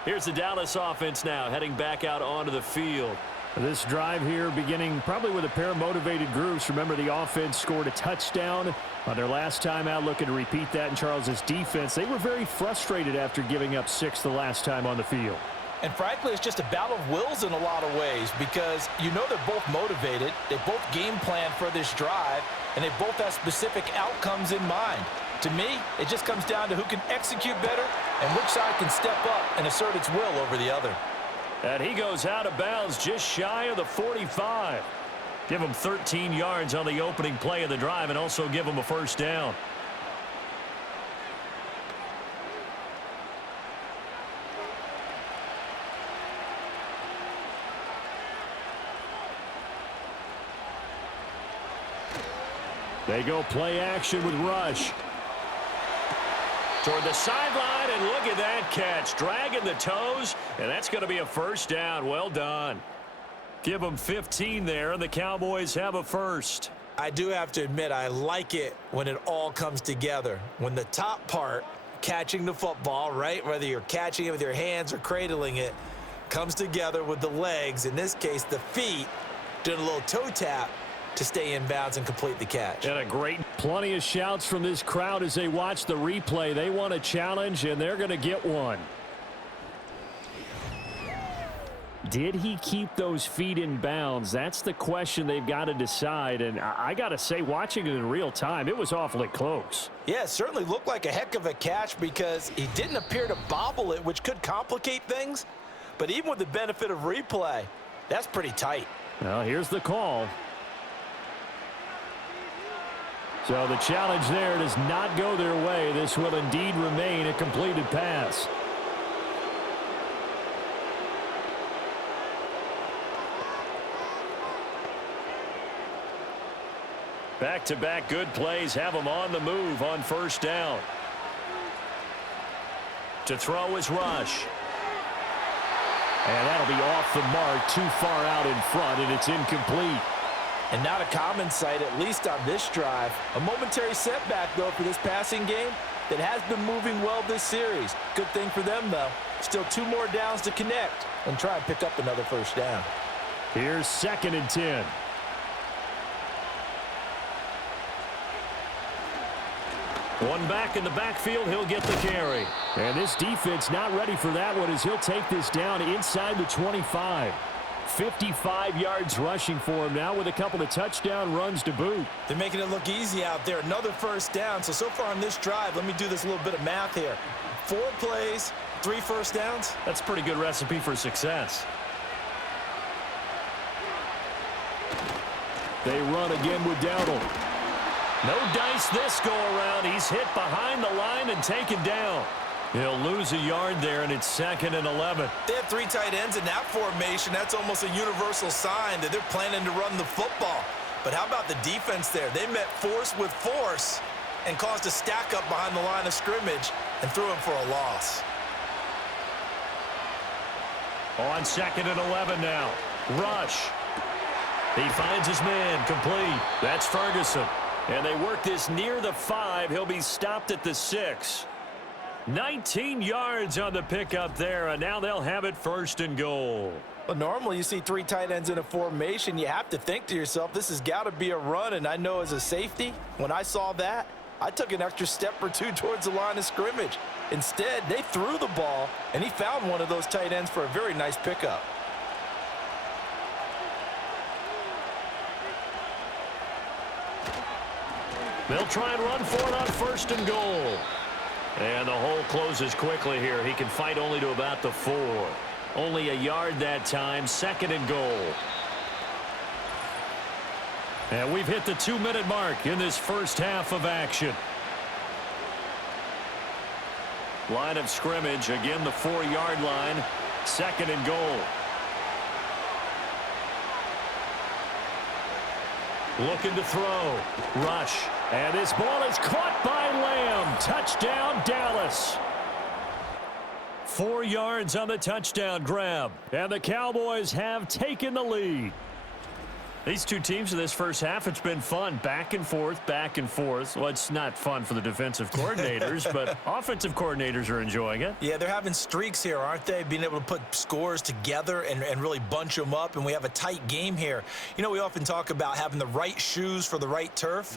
Here's the Dallas offense now heading back out onto the field. This drive here beginning probably with a pair of motivated groups. Remember, the offense scored a touchdown on their last time out, looking to repeat that in Charles's defense. They were very frustrated after giving up 6 the last time on the field. And frankly, it's just a battle of wills in a lot of ways because you know they're both motivated. They both game plan for this drive, and they both have specific outcomes in mind. To me, it just comes down to who can execute better and which side can step up and assert its will over the other. And he goes out of bounds just shy of the 45. Give him 13 yards on the opening play of the drive and also give him a first down. They go play action with Rush. Toward the sideline, and look at that catch. Dragging the toes, and that's going to be a first down. Well done. Give them 15 there, and the Cowboys have a first. I do have to admit, I like it when it all comes together. When the top part, catching the football, right, whether you're catching it with your hands or cradling it, comes together with the legs, in this case the feet, doing a little toe tap to stay in bounds and complete the catch. And a great. Plenty of shouts from this crowd as they watch the replay. They want a challenge, and they're going to get one. Did he keep those feet in bounds? That's the question they've got to decide. And I got to say, watching it in real time, it was awfully close. Yeah, it certainly looked like a heck of a catch because he didn't appear to bobble it, which could complicate things. But even with the benefit of replay, that's pretty tight. Well, here's the call. So the challenge there does not go their way. This will indeed remain a completed pass. Back-to-back good plays have them on the move on first down. To throw is Rush. And that'll be off the mark, too far out in front, and it's incomplete. And not a common sight, at least on this drive. A momentary setback, though, for this passing game that has been moving well this series. Good thing for them, though. Still 2 more downs to connect and try and pick up another first down. Here's 2nd and 10. One back in the backfield, he'll get the carry. And this defense not ready for that one as he'll take this down inside the 25. 55 yards rushing for him now with a couple of touchdown runs to boot. They're making it look easy out there. Another first down. So far on this drive, let me do this little bit of math here. 4 plays, 3 first downs. That's a pretty good recipe for success. They run again with Dowdle. No dice this go around. He's hit behind the line and taken down. He'll lose a yard there, and it's 2nd and 11. They have 3 tight ends in that formation. That's almost a universal sign that they're planning to run the football. But how about the defense there? They met force with force and caused a stack up behind the line of scrimmage and threw him for a loss. On 2nd and 11 now. Rush. He finds his man complete. That's Ferguson. And they work this near the 5. He'll be stopped at the 6. 19 yards on the pickup there, and now they'll have it 1st and goal. Well, normally you see 3 tight ends in a formation. You have to think to yourself, this has got to be a run. And I know as a safety, when I saw that, I took an extra step or 2 towards the line of scrimmage. Instead, they threw the ball, and he found one of those tight ends for a very nice pickup. They'll try and run for it on 1st and goal. And the hole closes quickly here. He can fight only to about the 4. Only a yard that time. 2nd and goal. And we've hit the 2-minute mark in this first half of action. Line of scrimmage, again the 4-yard line. 2nd and goal. Looking to throw. Rush. And this ball is caught by Lamb. Touchdown, Dallas. 4 yards on the touchdown grab. And the Cowboys have taken the lead. These two teams in this first half, it's been fun. Back and forth, back and forth. Well, it's not fun for the defensive coordinators, but offensive coordinators are enjoying it. Yeah, they're having streaks here, aren't they? Being able to put scores together and really bunch them up, and we have a tight game here. You know, we often talk about having the right shoes for the right turf.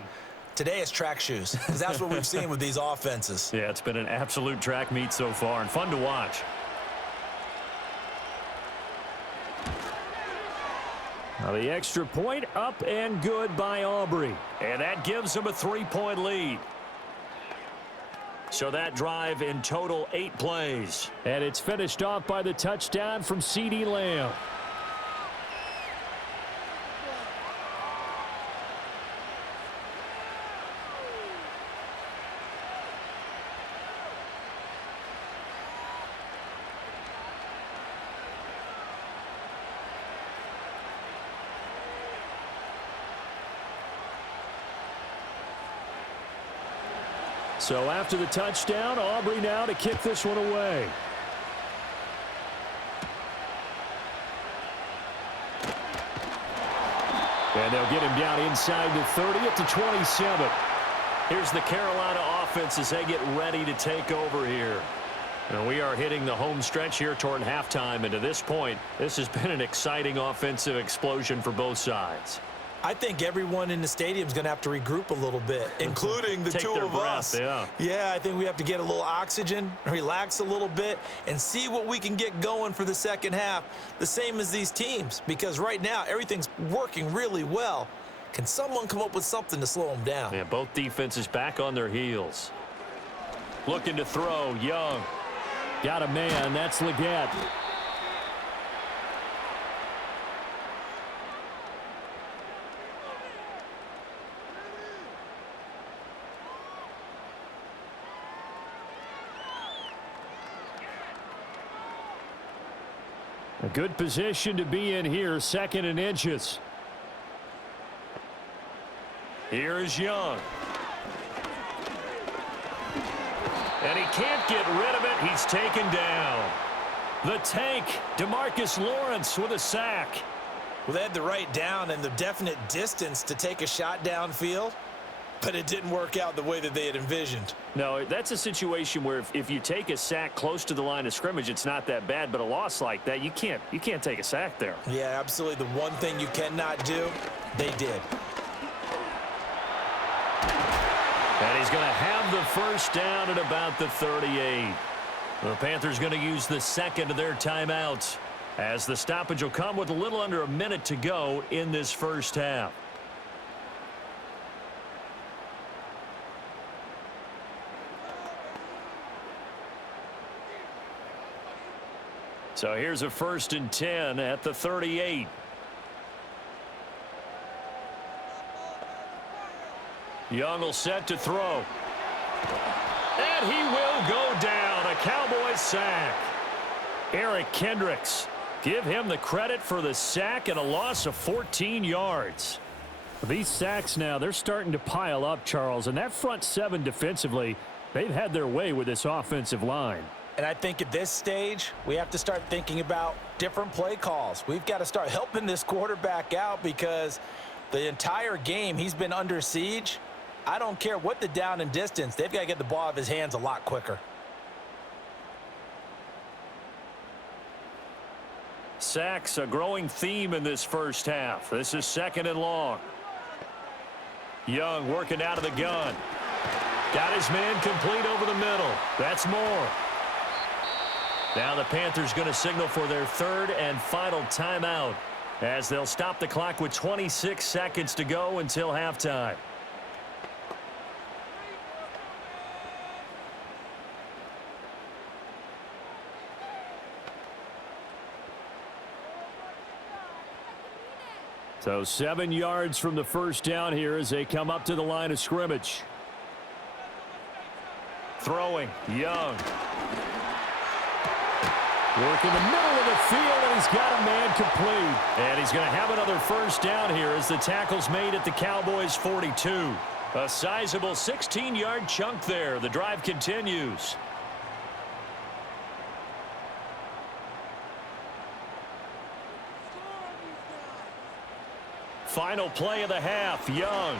Today it's track shoes, because that's what we've seen with these offenses. Yeah, it's been an absolute track meet so far, and fun to watch. Now the extra point up and good by Aubrey. And that gives them a 3-point lead. So that drive in total 8 plays. And it's finished off by the touchdown from CeeDee Lamb. So after the touchdown, Aubrey now to kick this one away. And they'll get him down inside the 30 at the 27. Here's the Carolina offense as they get ready to take over here. And we are hitting the home stretch here toward halftime. And to this point, this has been an exciting offensive explosion for both sides. I think everyone in the stadium is going to have to regroup a little bit, including the two of us. Yeah, I think we have to get a little oxygen, relax a little bit, and see what we can get going for the second half, the same as these teams, because right now everything's working really well. Can someone come up with something to slow them down? Yeah, both defenses back on their heels. Looking to throw, Young. Got a man, that's Leggett. A good position to be in here, 2nd and inches. Here's Young. And he can't get rid of it. He's taken down. The tank, DeMarcus Lawrence with a sack. Well, they had the right down and the definite distance to take a shot downfield, but it didn't work out the way that they had envisioned. No, that's a situation where if you take a sack close to the line of scrimmage, it's not that bad, but a loss like that, you can't take a sack there. Yeah, absolutely. The one thing you cannot do, they did. And he's going to have the first down at about the 38. The Panthers going to use the second of their timeouts, as the stoppage will come with a little under a minute to go in this first half. So here's a 1st and 10 at the 38. Young will set to throw. And he will go down. A Cowboys sack. Eric Kendricks. Give him the credit for the sack and a loss of 14 yards. These sacks now, they're starting to pile up, Charles. And that front 7 defensively, they've had their way with this offensive line. And I think at this stage, we have to start thinking about different play calls. We've got to start helping this quarterback out because the entire game he's been under siege. I don't care what the down and distance. They've got to get the ball out of his hands a lot quicker. Sacks, a growing theme in this first half. This is 2nd and long. Young working out of the gun. Got his man complete over the middle. That's more. Now the Panthers going to signal for their 3rd and final timeout as they'll stop the clock with 26 seconds to go until halftime. So 7 yards from the first down here as they come up to the line of scrimmage. Throwing, Young. Working the middle of the field, and he's got a man complete. And he's going to have another first down here as the tackle's made at the Cowboys' 42. A sizable 16-yard chunk there. The drive continues. Final play of the half. Young.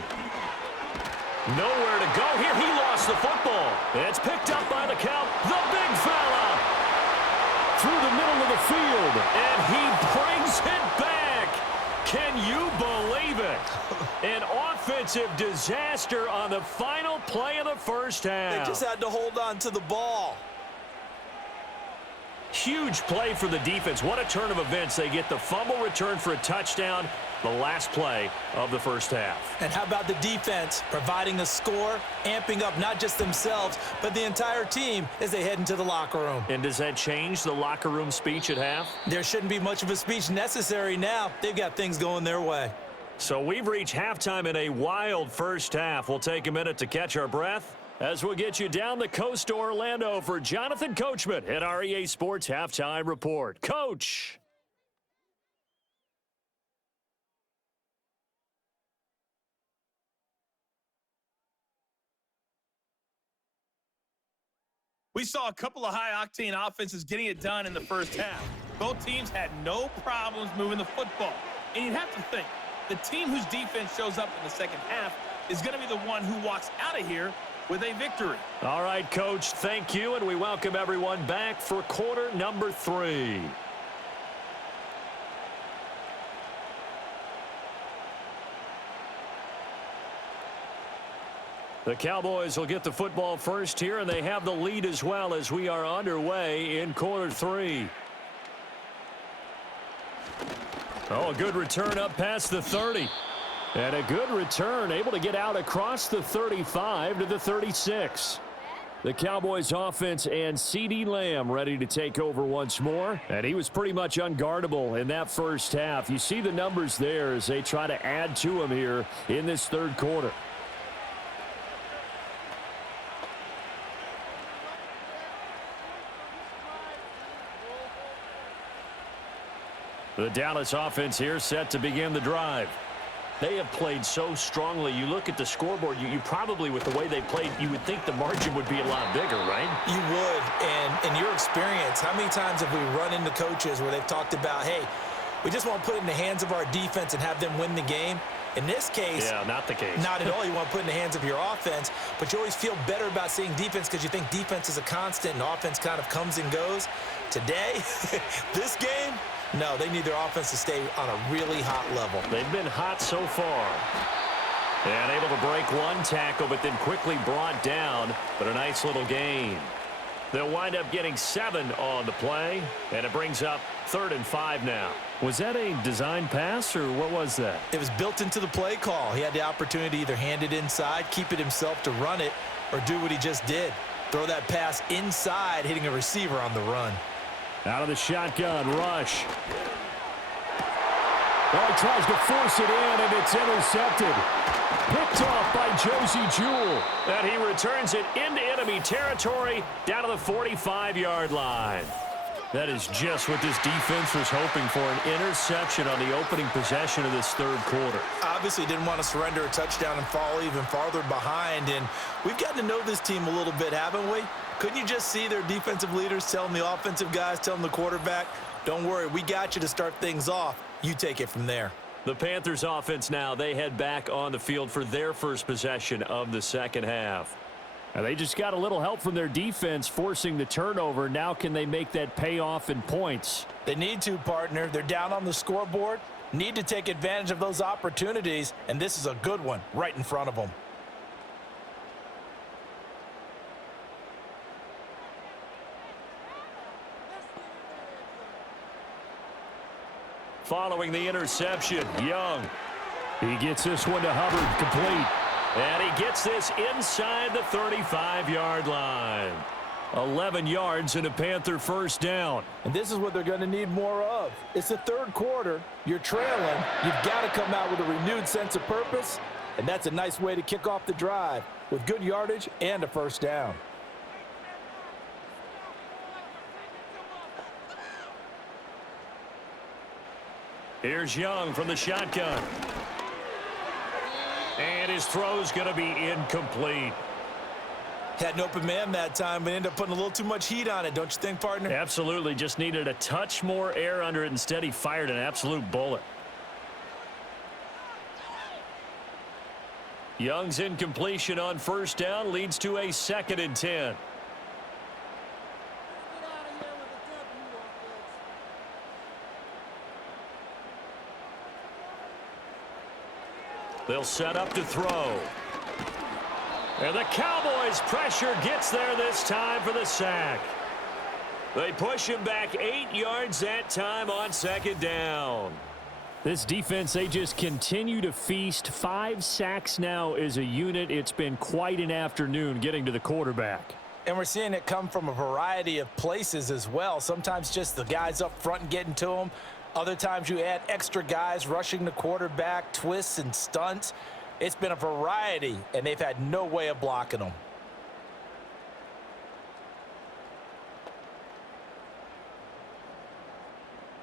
Nowhere to go here. He lost the football. It's picked up by the Cow. The big fella. Through the middle of the field. And he brings it back. Can you believe it? An offensive disaster on the final play of the first half. They just had to hold on to the ball. Huge play for the defense. What a turn of events. They get the fumble return for a touchdown, the last play of the first half. And how about the defense providing a score, amping up not just themselves, but the entire team as they head into the locker room. And does that change the locker room speech at half? There shouldn't be much of a speech necessary now. They've got things going their way. So we've reached halftime in a wild first half. We'll take a minute to catch our breath as we'll get you down the coast to Orlando for Jonathan Coachman at our EA Sports Halftime Report. Coach. We saw a couple of high-octane offenses getting it done in the first half. Both teams had no problems moving the football. And you have to think, the team whose defense shows up in the second half is going to be the one who walks out of here with a victory. All right, Coach, thank you, and we welcome everyone back for quarter number 3. The Cowboys will get the football first here, and they have the lead as well as we are underway in quarter 3. Oh, a good return up past the 30. And a good return, able to get out across the 35 to the 36. The Cowboys offense and CeeDee Lamb ready to take over once more. And he was pretty much unguardable in that first half. You see the numbers there as they try to add to him here in this third quarter. The Dallas offense here set to begin the drive. They have played so strongly. You look at the scoreboard, you probably, with the way they played, you would think the margin would be a lot bigger, right? You would. And in your experience, how many times have we run into coaches where they've talked about, hey, we just want to put it in the hands of our defense and have them win the game? In this case, yeah, not the case. Not at all. You want to put it in the hands of your offense, but you always feel better about seeing defense because you think defense is a constant and offense kind of comes and goes. Today, this game, no, they need their offense to stay on a really hot level. They've been hot so far. And able to break one tackle, but then quickly brought down, but a nice little gain. They'll wind up getting 7 on the play, and it brings up 3rd and 5 now. Was that a design pass, or what was that? It was built into the play call. He had the opportunity to either hand it inside, keep it himself to run it, or do what he just did. Throw that pass inside, hitting a receiver on the run. Out of the shotgun, rush. Oh, he tries to force it in, and it's intercepted. Picked off by Josie Jewell. And he returns it into enemy territory down to the 45-yard line. That is just what this defense was hoping for, an interception on the opening possession of this third quarter. Obviously didn't want to surrender a touchdown and fall even farther behind, and we've gotten to know this team a little bit, haven't we? Couldn't you just see their defensive leaders telling the offensive guys, telling the quarterback, don't worry, we got you to start things off. You take it from there. The Panthers offense now, they head back on the field for their first possession of the second half. And they just got a little help from their defense forcing the turnover. Now can they make that pay off in points? They need to, partner. They're down on the scoreboard. Need to take advantage of those opportunities, and this is a good one right in front of them. Following the interception, Young. He gets this one to Hubbard, complete. And he gets this inside the 35-yard line. 11 yards and a Panther first down. And this is what they're going to need more of. It's the third quarter. You're trailing. You've got to come out with a renewed sense of purpose, and that's a nice way to kick off the drive with good yardage and a first down. Here's Young from the shotgun. And his throw's going to be incomplete. Had an open man that time, but ended up putting a little too much heat on it, don't you think, partner? Absolutely. Just needed a touch more air under it. Instead, he fired an absolute bullet. Young's incompletion on first down leads to a 2nd and 10. They'll set up to throw. And the Cowboys' pressure gets there this time for the sack. They push him back 8 yards that time on 2nd down. This defense, they just continue to feast. 5 sacks now as a unit. It's been quite an afternoon getting to the quarterback. And we're seeing it come from a variety of places as well. Sometimes just the guys up front and getting to them. Other times you add extra guys rushing the quarterback, twists and stunts. It's been a variety, and they've had no way of blocking them.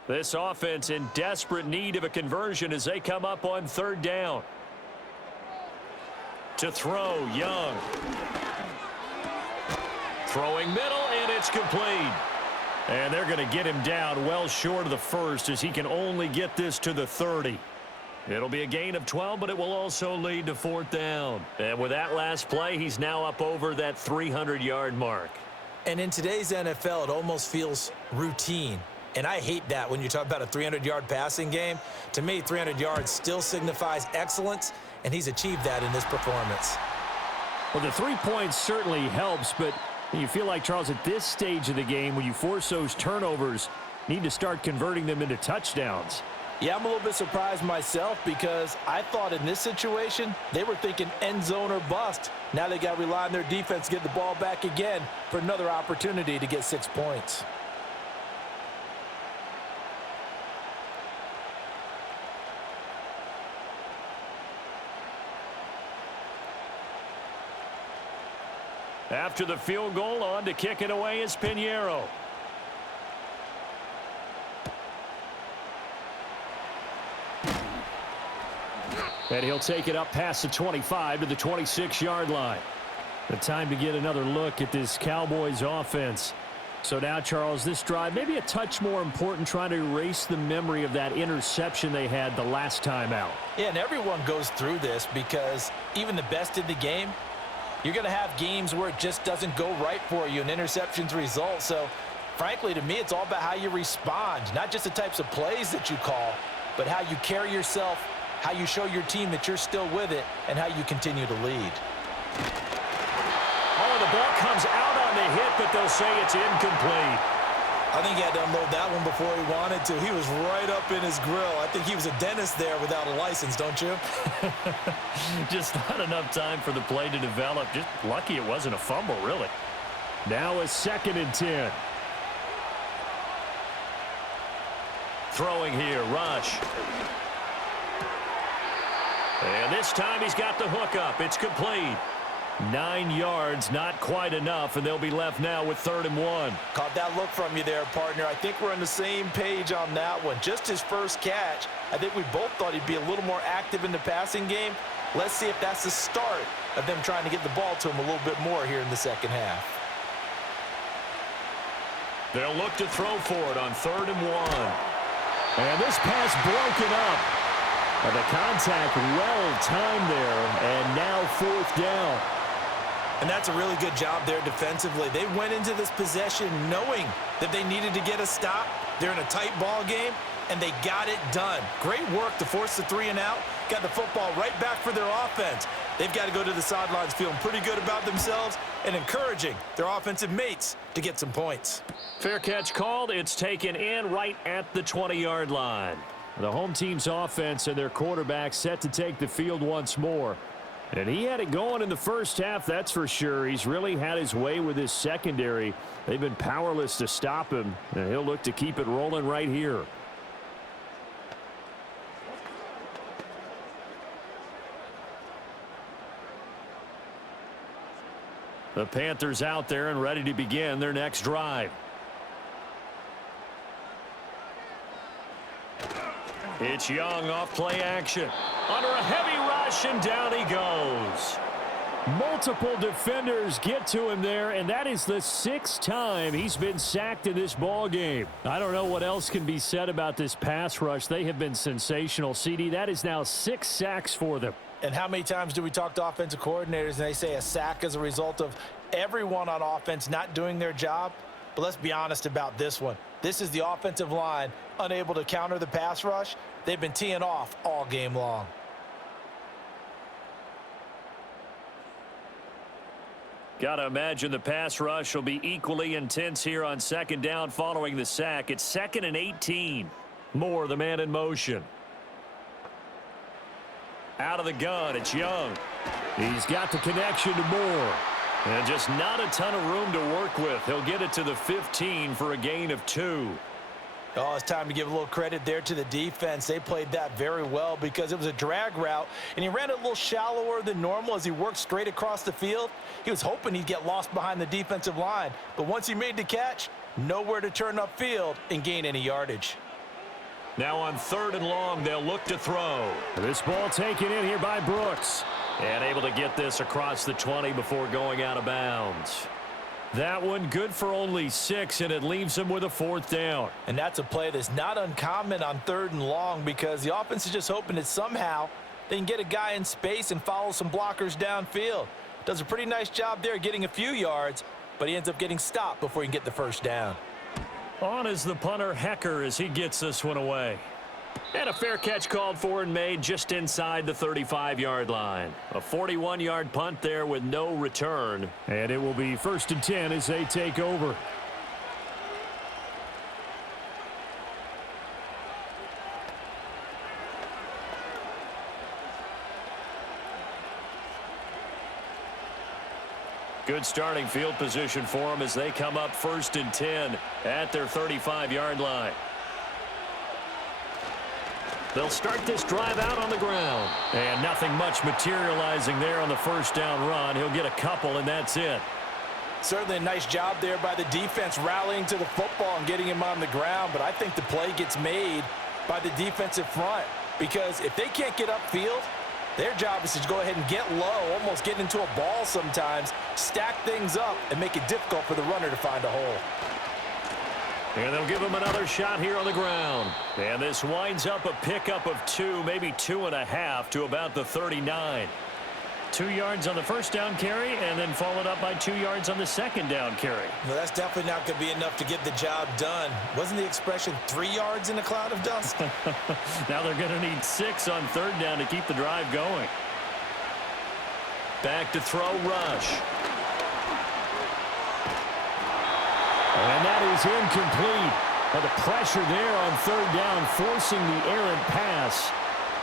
This offense in desperate need of a conversion as they come up on 3rd down. To throw, Young. Throwing middle, and it's complete. And they're going to get him down well short of the 1st as he can only get this to the 30. It'll be a gain of 12, but it will also lead to 4th down. And with that last play, he's now up over that 300-yard mark. And in today's NFL, it almost feels routine. And I hate that when you talk about a 300-yard passing game. To me, 300 yards still signifies excellence, and he's achieved that in this performance. Well, the 3 points certainly helps, but you feel like, Charles, at this stage of the game, when you force those turnovers, need to start converting them into touchdowns. Yeah, I'm a little bit surprised myself because I thought in this situation they were thinking end zone or bust. Now they got to rely on their defense to get the ball back again for another opportunity to get 6 points. After the field goal, on to kick it away is Pinheiro. And he'll take it up past the 25 to the 26-yard line. The time to get another look at this Cowboys offense. So now, Charles, this drive maybe a touch more important, trying to erase the memory of that interception they had the last time out. Yeah, and everyone goes through this because even the best in the game, you're going to have games where it just doesn't go right for you and interceptions result. So, frankly, to me, it's all about how you respond, not just the types of plays that you call, but how you carry yourself, how you show your team that you're still with it, and how you continue to lead. Oh, the ball comes out on the hit, but they'll say it's incomplete. I think he had to unload that one before he wanted to. He was right up in his grill. I think he was a dentist there without a license, don't you? Just not enough time for the play to develop. Just lucky it wasn't a fumble, really. Now a 2nd and 10. Throwing here, Rush. And this time he's got the hook up. It's complete. 9 yards, not quite enough, and they'll be left now with 3rd and 1. Caught that look from you there, partner. I think we're on the same page on that one. Just his first catch. I think we both thought he'd be a little more active in the passing game. Let's see if that's the start of them trying to get the ball to him a little bit more here in the second half. They'll look to throw for it on 3rd and 1. And this pass broken up. The contact well timed there, and now 4th down. And that's a really good job there defensively. They went into this possession knowing that they needed to get a stop. They're in a tight ball game, and they got it done. Great work to force the 3 and out. Got the football right back for their offense. They've got to go to the sidelines feeling pretty good about themselves and encouraging their offensive mates to get some points. Fair catch called. It's taken in right at the 20-yard line. The home team's offense and their quarterback set to take the field once more. And he had it going in the first half, that's for sure. He's really had his way with his secondary. They've been powerless to stop him, and he'll look to keep it rolling right here. The Panthers out there and ready to begin their next drive. It's Young off play action. Under a heavy rush, and down he goes. Multiple defenders get to him there, and that is the 6th time he's been sacked in this ball game. I don't know what else can be said about this pass rush. They have been sensational. CD, that is now 6 sacks for them. And how many times do we talk to offensive coordinators and they say a sack is a result of everyone on offense not doing their job? But let's be honest about this one. This is the offensive line unable to counter the pass rush. They've been teeing off all game long. Got to imagine the pass rush will be equally intense here on 2nd down following the sack. It's 2nd and 18. Moore, the man in motion. Out of the gun, it's Young. He's got the connection to Moore. And just not a ton of room to work with. He'll get it to the 15 for a gain of 2. Oh, it's time to give a little credit there to the defense. They played that very well because it was a drag route, and he ran it a little shallower than normal as he worked straight across the field. He was hoping he'd get lost behind the defensive line, but once he made the catch, nowhere to turn upfield and gain any yardage. Now on 3rd and long, they'll look to throw. This ball taken in here by Brooks. And able to get this across the 20 before going out of bounds. That one good for only 6, and it leaves him with a 4th down. And that's a play that's not uncommon on 3rd and long because the offense is just hoping that somehow they can get a guy in space and follow some blockers downfield. Does a pretty nice job there getting a few yards, but he ends up getting stopped before he can get the 1st down. On is the punter, Hecker, as he gets this one away. And a fair catch called for and made just inside the 35-yard line. A 41-yard punt there with no return. And it will be 1st and 10 as they take over. Good starting field position for them as they come up 1st and 10 at their 35-yard line. They'll start this drive out on the ground. And nothing much materializing there on the 1st down run. He'll get a couple, and that's it. Certainly a nice job there by the defense rallying to the football and getting him on the ground, but I think the play gets made by the defensive front because if they can't get upfield, their job is to go ahead and get low, almost get into a ball sometimes, stack things up, and make it difficult for the runner to find a hole. And they'll give him another shot here on the ground. And this winds up a pickup of 2, maybe 2.5 to about the 39. 2 yards on the 1st down carry and then followed up by 2 yards on the 2nd down carry. Well, that's definitely not going to be enough to get the job done. Wasn't the expression 3 yards in a cloud of dust? Now they're going to need 6 on 3rd down to keep the drive going. Back to throw, rush. And that is incomplete. But the pressure there on 3rd down, forcing the errant pass.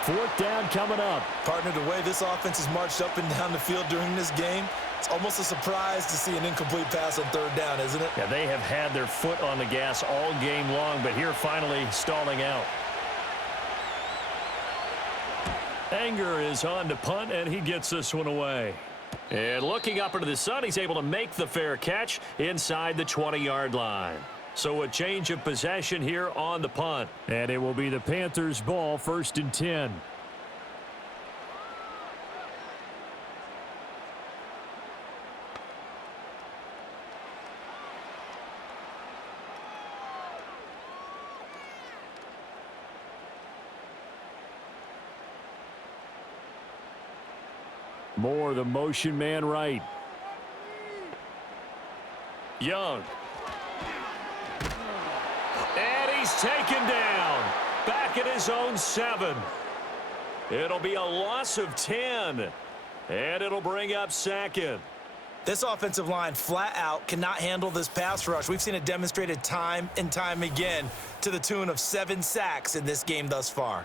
4th down coming up. Partner, the way this offense has marched up and down the field during this game, it's almost a surprise to see an incomplete pass on 3rd down, isn't it? Yeah, they have had their foot on the gas all game long, but here finally stalling out. Anger is on to punt, and he gets this one away. And looking up into the sun, he's able to make the fair catch inside the 20-yard line. So a change of possession here on the punt. And it will be the Panthers' ball, 1st and 10. Moore, the motion man right. Young. And he's taken down. Back at his own 7. It'll be a loss of 10. And it'll bring up 2nd. This offensive line flat out cannot handle this pass rush. We've seen it demonstrated time and time again to the tune of 7 sacks in this game thus far.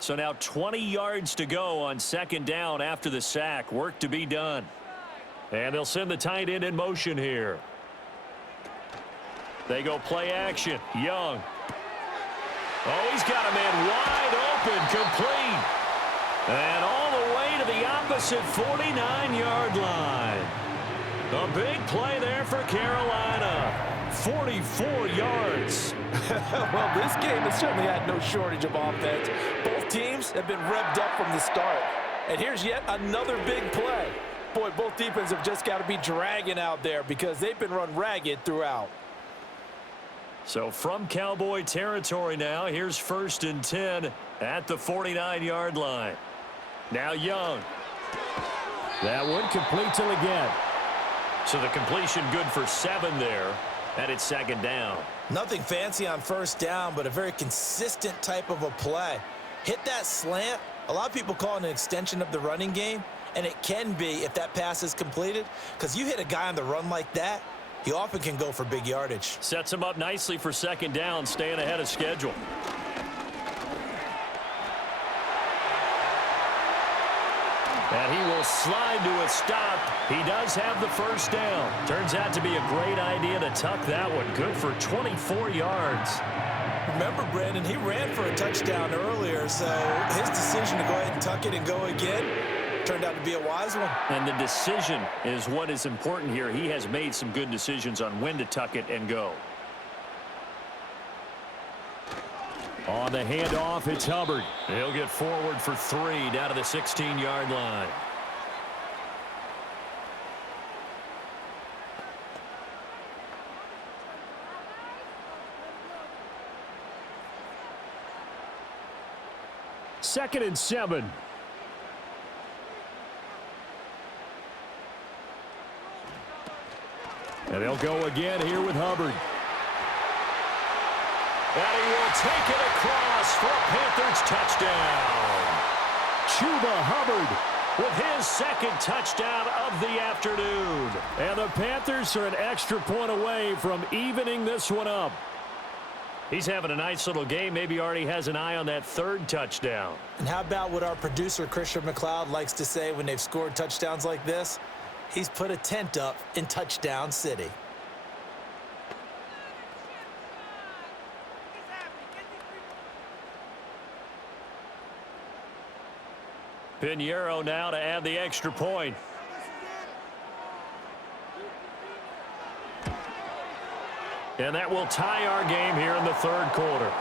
So now 20 yards to go on 2nd down after the sack. Work to be done. And they'll send the tight end in motion here. They go play action. Young. Oh, he's got a man wide open, complete. And all the way to the opposite 49-yard line. A big play there for Carolina. 44 yards. Well, this game has certainly had no shortage of offense. Both teams have been revved up from the start. And here's yet another big play. Boy, both defenses have just got to be dragging out there because they've been run ragged throughout. So from Cowboy territory now, here's 1st and 10 at the 49-yard line. Now Young. That one complete till again. So the completion good for 7 there, and it's 2nd down. Nothing fancy on 1st down, but a very consistent type of a play. Hit that slant. A lot of people call it an extension of the running game, and it can be if that pass is completed, because you hit a guy on the run like that, he often can go for big yardage. Sets him up nicely for 2nd down, staying ahead of schedule. And he will slide to a stop. He does have the 1st down. Turns out to be a great idea to tuck that one. Good for 24 yards. Remember, Brandon, he ran for a touchdown earlier, so his decision to go ahead and tuck it and go again turned out to be a wise one. And the decision is what is important here. He has made some good decisions on when to tuck it and go. On the handoff, it's Hubbard. He'll get forward for 3 down to the 16-yard line. Second and 7. And they'll go again here with Hubbard. And he will take it across for a Panthers touchdown. Chuba Hubbard with his 2nd touchdown of the afternoon. And the Panthers are an extra point away from evening this one up. He's having a nice little game. Maybe already has an eye on that 3rd touchdown. And how about what our producer, Christian McLeod, likes to say when they've scored touchdowns like this? He's put a tent up in Touchdown City. Pinheiro now to add the extra point. And that will tie our game here in the 3rd quarter.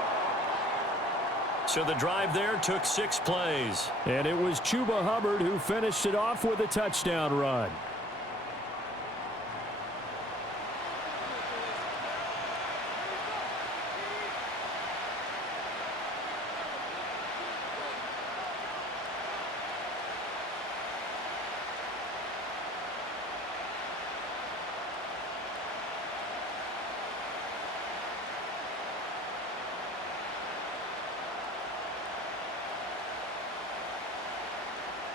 So the drive there took 6 plays. And it was Chuba Hubbard who finished it off with a touchdown run.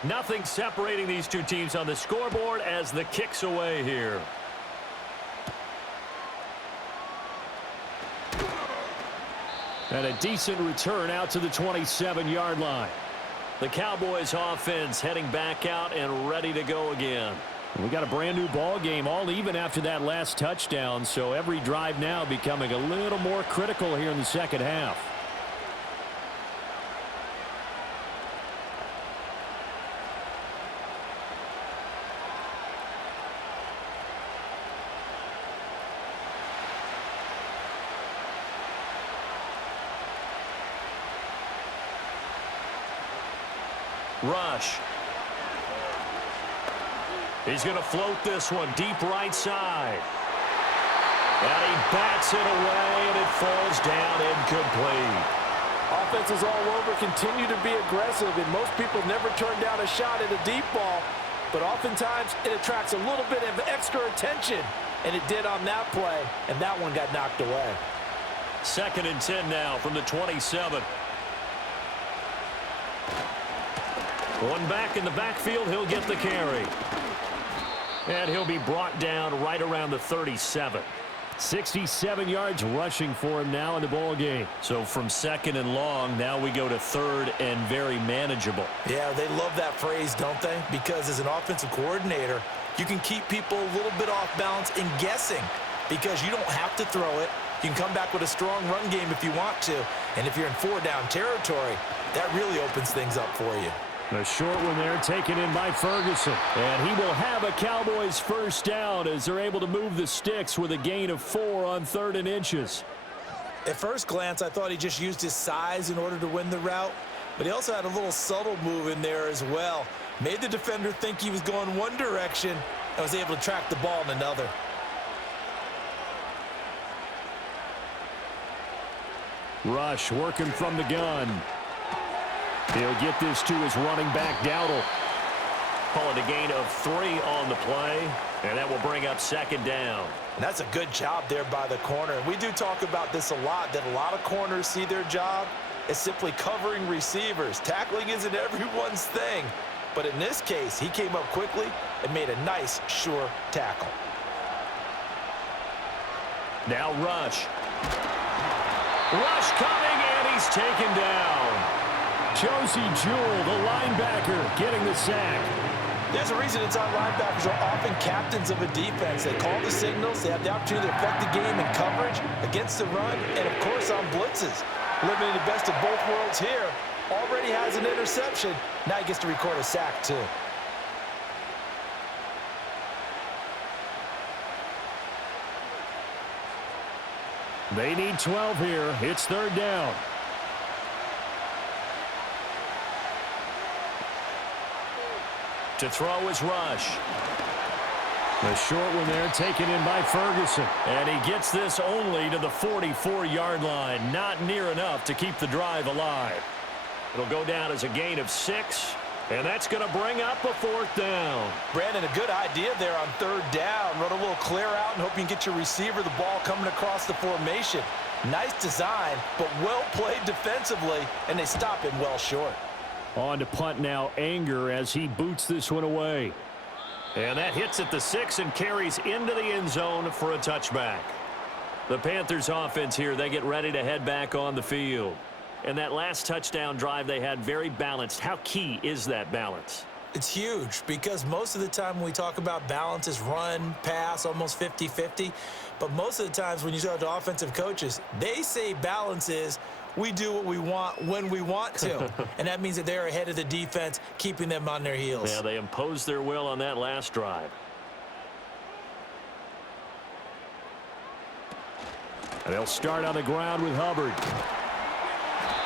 Nothing separating these two teams on the scoreboard as the kick's away here. And a decent return out to the 27-yard line. The Cowboys offense heading back out and ready to go again. We got a brand new ball game, all even after that last touchdown, so every drive now becoming a little more critical here in the 2nd half. Rush. He's going to float this one deep right side. And he bats it away, and it falls down incomplete. Offenses all over continue to be aggressive, and most people never turn down a shot at a deep ball. But oftentimes, it attracts a little bit of extra attention. And it did on that play, and that one got knocked away. 2nd and 10 now from the 27. One back in the backfield, he'll get the carry. And he'll be brought down right around the 37. 67 yards rushing for him now in the ball game. So from 2nd and long, now we go to 3rd and very manageable. Yeah, they love that phrase, don't they? Because as an offensive coordinator, you can keep people a little bit off balance and guessing because you don't have to throw it. You can come back with a strong run game if you want to. And if you're in 4-down territory, that really opens things up for you. A short one there taken in by Ferguson. And he will have a Cowboys first down as they're able to move the sticks with a gain of 4 on 3rd and inches. At first glance, I thought he just used his size in order to win the route. But he also had a little subtle move in there as well. Made the defender think he was going one direction and was able to track the ball in another. Rush working from the gun. He'll get this to his running back, Dowdle. Call it a gain of 3 on the play, and that will bring up 2nd down. And that's a good job there by the corner. And we do talk about this a lot, that a lot of corners see their job as simply covering receivers. Tackling isn't everyone's thing. But in this case, he came up quickly and made a nice, sure tackle. Now Rush. Rush coming, and he's taken down. Josie Jewell, the linebacker, getting the sack. There's a reason inside linebackers are often captains of a defense. They call the signals. They have the opportunity to affect the game in coverage, against the run, and, of course, on blitzes. Living in the best of both worlds here. Already has an interception. Now he gets to record a sack, too. They need 12 here. It's 3rd down. To throw is Rush. A short one there taken in by Ferguson. And he gets this only to the 44-yard line. Not near enough to keep the drive alive. It'll go down as a gain of 6. And that's going to bring up a 4th down. Brandon, a good idea there on 3rd down. Run a little clear out and hope you can get your receiver the ball coming across the formation. Nice design, but well played defensively, and they stop him well short. On to punt now, Anger, as he boots this one away. And that hits at the 6 and carries into the end zone for a touchback. The Panthers offense here, they get ready to head back on the field. And that last touchdown drive they had, very balanced. How key is that balance? It's huge because most of the time when we talk about balance is run, pass, almost 50-50. But most of the times when you talk to offensive coaches, they say balance is we do what we want when we want to. And that means that they're ahead of the defense, keeping them on their heels. Yeah, they imposed their will on that last drive. And they'll start on the ground with Hubbard.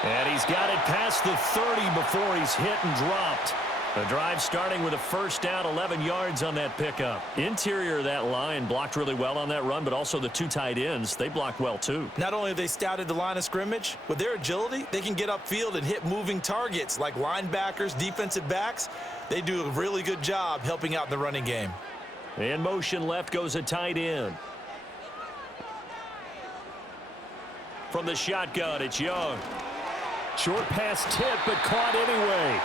And he's got it past the 30 before he's hit and dropped. The drive starting with a first down, 11 yards on that pickup. Interior of that line blocked really well on that run, but also the 2 tight ends, they blocked well too. Not only have they scouted the line of scrimmage, with their agility, they can get upfield and hit moving targets like linebackers, defensive backs. They do a really good job helping out in the running game. In motion left goes a tight end. From the shotgun, it's Young. Short pass tip, but caught anyway.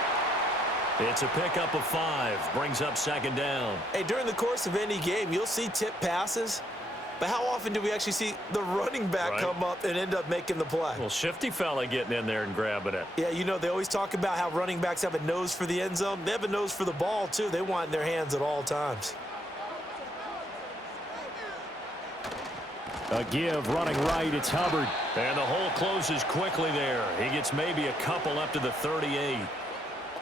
It's a pickup of 5. Brings up 2nd down. Hey, during the course of any game, you'll see tip passes. But how often do we actually see the running back come up and end up making the play? Well, shifty fella getting in there and grabbing it. Yeah, you know, they always talk about how running backs have a nose for the end zone. They have a nose for the ball, too. They want it in their hands at all times. A give, running right, it's Hubbard. And the hole closes quickly there. He gets maybe a couple up to the 38.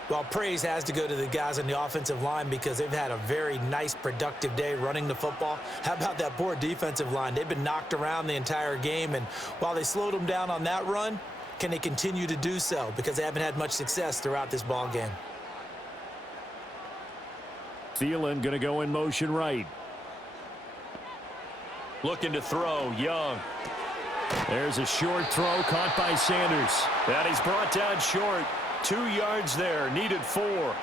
Well, praise has to go to the guys on the offensive line because they've had a very nice, productive day running the football. How about that poor defensive line? They've been knocked around the entire game, and while they slowed them down on that run, can they continue to do so? Because they haven't had much success throughout this ball game. Thelen going to go in motion right. Looking to throw, Young. There's a short throw caught by Sanders. And he's brought down short. 2 yards there, needed 4.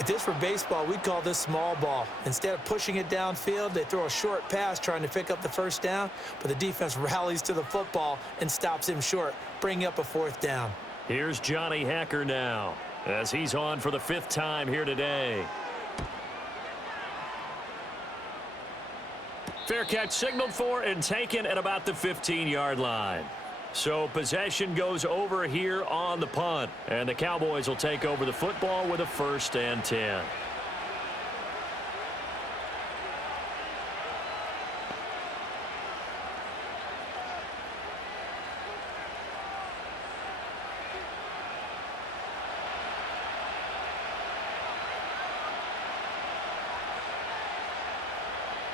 If this were baseball, we'd call this small ball. Instead of pushing it downfield, they throw a short pass trying to pick up the first down, but the defense rallies to the football and stops him short, bringing up a 4th down. Here's Johnny Hacker now, as he's on for the 5th time here today. Fair catch signaled for and taken at about the 15-yard line. So possession goes over here on the punt, and the Cowboys will take over the football with a 1st and 10.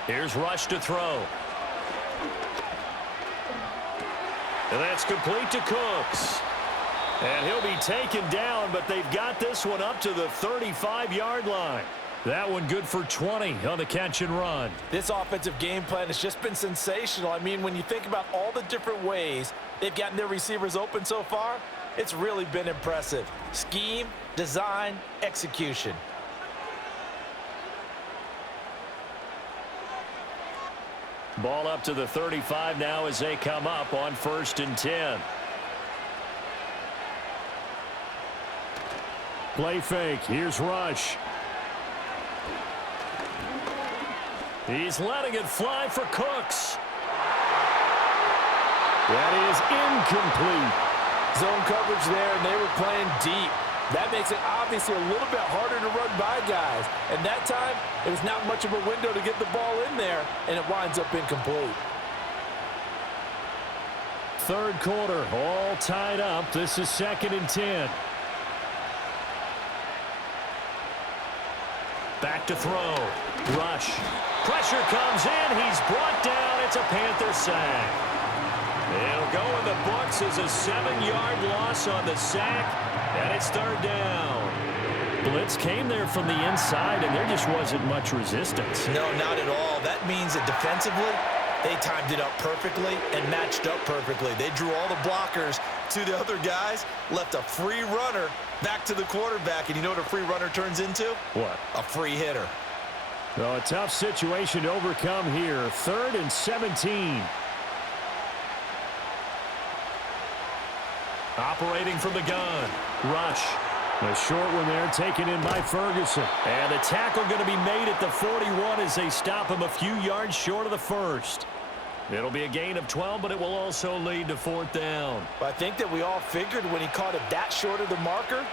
Here's Rush to throw. And that's complete to Cooks. And he'll be taken down, but they've got this one up to the 35-yard line. That one good for 20 on the catch and run. This offensive game plan has just been sensational. I mean, when you think about all the different ways they've gotten their receivers open so far, it's really been impressive. Scheme, design, execution. Ball up to the 35 now as they come up on 1st and 10. Play fake. Here's Rush. He's letting it fly for Cooks. That is incomplete. Zone coverage there, and they were playing deep. That makes it obviously a little bit harder to run by guys. And that time, it was not much of a window to get the ball in there, and it winds up incomplete. Third quarter, all tied up. This is 2nd and 10. Back to throw. Rush. Pressure comes in. He's brought down. It's a Panther sack. It'll go in the books as a 7-yard loss on the sack, and it's 3rd down. Blitz came there from the inside, and there just wasn't much resistance. No, not at all. That means that defensively, they timed it up perfectly and matched up perfectly. They drew all the blockers to the other guys, left a free runner back to the quarterback, and you know what a free runner turns into? What? A free hitter. Well, a tough situation to overcome here. 3rd and 17. Operating from the gun. Rush. A short one there taken in by Ferguson. And the tackle going to be made at the 41 as they stop him a few yards short of the 1st. It'll be a gain of 12, but it will also lead to 4th down. I think that we all figured when he caught it that short of the marker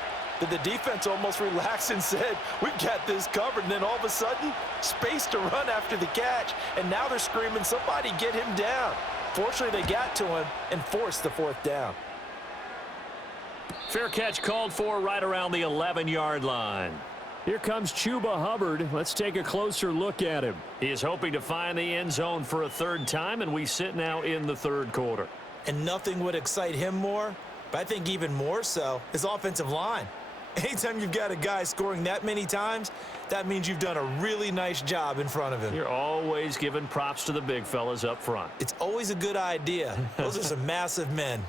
that the defense almost relaxed and said, we've got this covered. And then all of a sudden, space to run after the catch. And now they're screaming, somebody get him down. Fortunately, they got to him and forced the 4th down. Fair catch called for right around the 11-yard line. Here comes Chuba Hubbard. Let's take a closer look at him. He is hoping to find the end zone for a 3rd time, and we sit now in the 3rd quarter. And nothing would excite him more, but I think even more so, his offensive line. Anytime you've got a guy scoring that many times, that means you've done a really nice job in front of him. You're always giving props to the big fellas up front. It's always a good idea. Those are some massive men.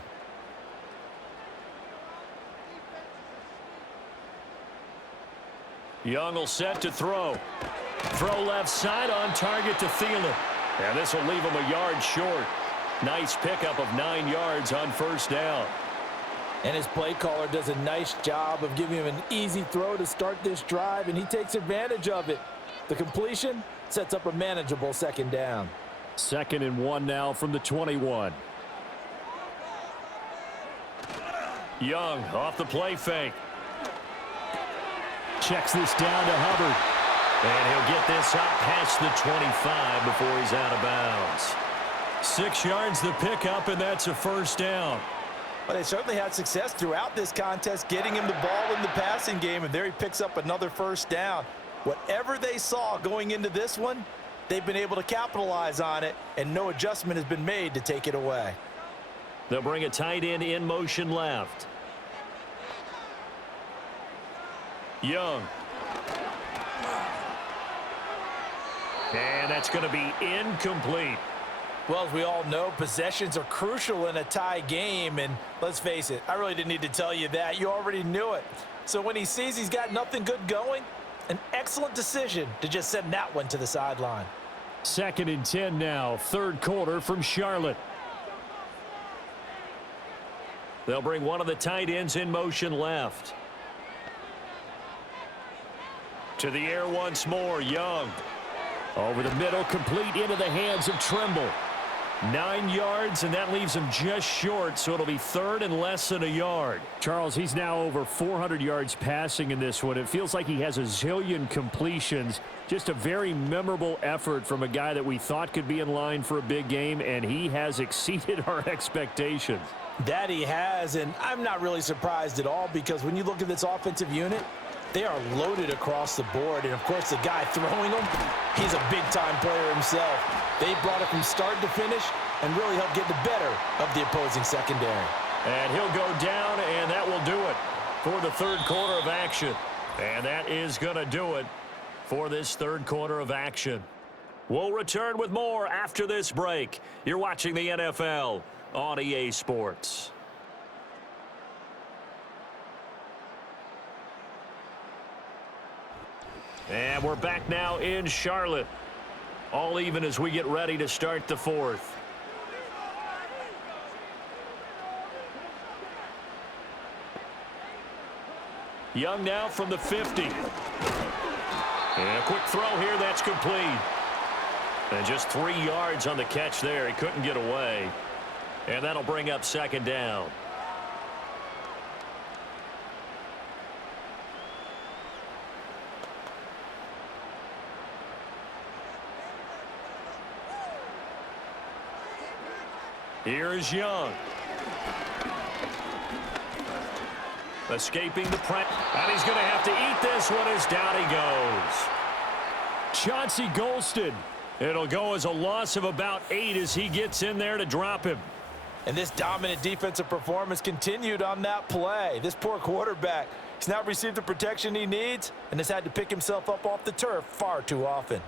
Young will set to throw. Throw left side on target to Thelen. And this will leave him a yard short. Nice pickup of 9 yards on 1st down. And his play caller does a nice job of giving him an easy throw to start this drive, and he takes advantage of it. The completion sets up a manageable 2nd down. 2nd and 1 now from the 21. Young off the play fake. Checks this down to Hubbard. And he'll get this up past the 25 before he's out of bounds. 6 yards the pickup, and that's a 1st down. But they certainly had success throughout this contest, getting him the ball in the passing game, and there he picks up another 1st down. Whatever they saw going into this one, they've been able to capitalize on it, and no adjustment has been made to take it away. They'll bring a tight end in motion left. Young. And that's going to be incomplete. Well, as we all know, possessions are crucial in a tie game, and let's face it, I really didn't need to tell you that. You already knew it. So when he sees he's got nothing good going, an excellent decision to just send that one to the sideline. 2nd and 10 now, 3rd quarter from Charlotte. They'll bring one of the tight ends in motion left. To the air once more, Young. Over the middle, complete into the hands of Trimble. 9 yards, and that leaves him just short, so it'll be 3rd and less than a yard. Charles, he's now over 400 yards passing in this one. It feels like he has a zillion completions. Just a very memorable effort from a guy that we thought could be in line for a big game, and he has exceeded our expectations. That he has, and I'm not really surprised at all, because when you look at this offensive unit, They are loaded across the board, and of course the guy throwing them, he's a big-time player himself. They brought it from start to finish and really helped get the better of the opposing secondary. And he'll go down, and that will do it for the third quarter of action. And that is going to do it for this third quarter of action. We'll return with more after this break. You're watching the NFL on EA Sports. And we're back now in Charlotte. All even as we get ready to start the fourth. Young now from the 50. And a quick throw here, that's complete. And just 3 yards on the catch there. He couldn't get away. And that'll bring up second down. Here's Young. Escaping the press. And he's going to have to eat this one as down he goes. Chauncey Golston. It'll go as a loss of about 8 as he gets in there to drop him. And this dominant defensive performance continued on that play. This poor quarterback, he's not received the protection he needs and has had to pick himself up off the turf far too often.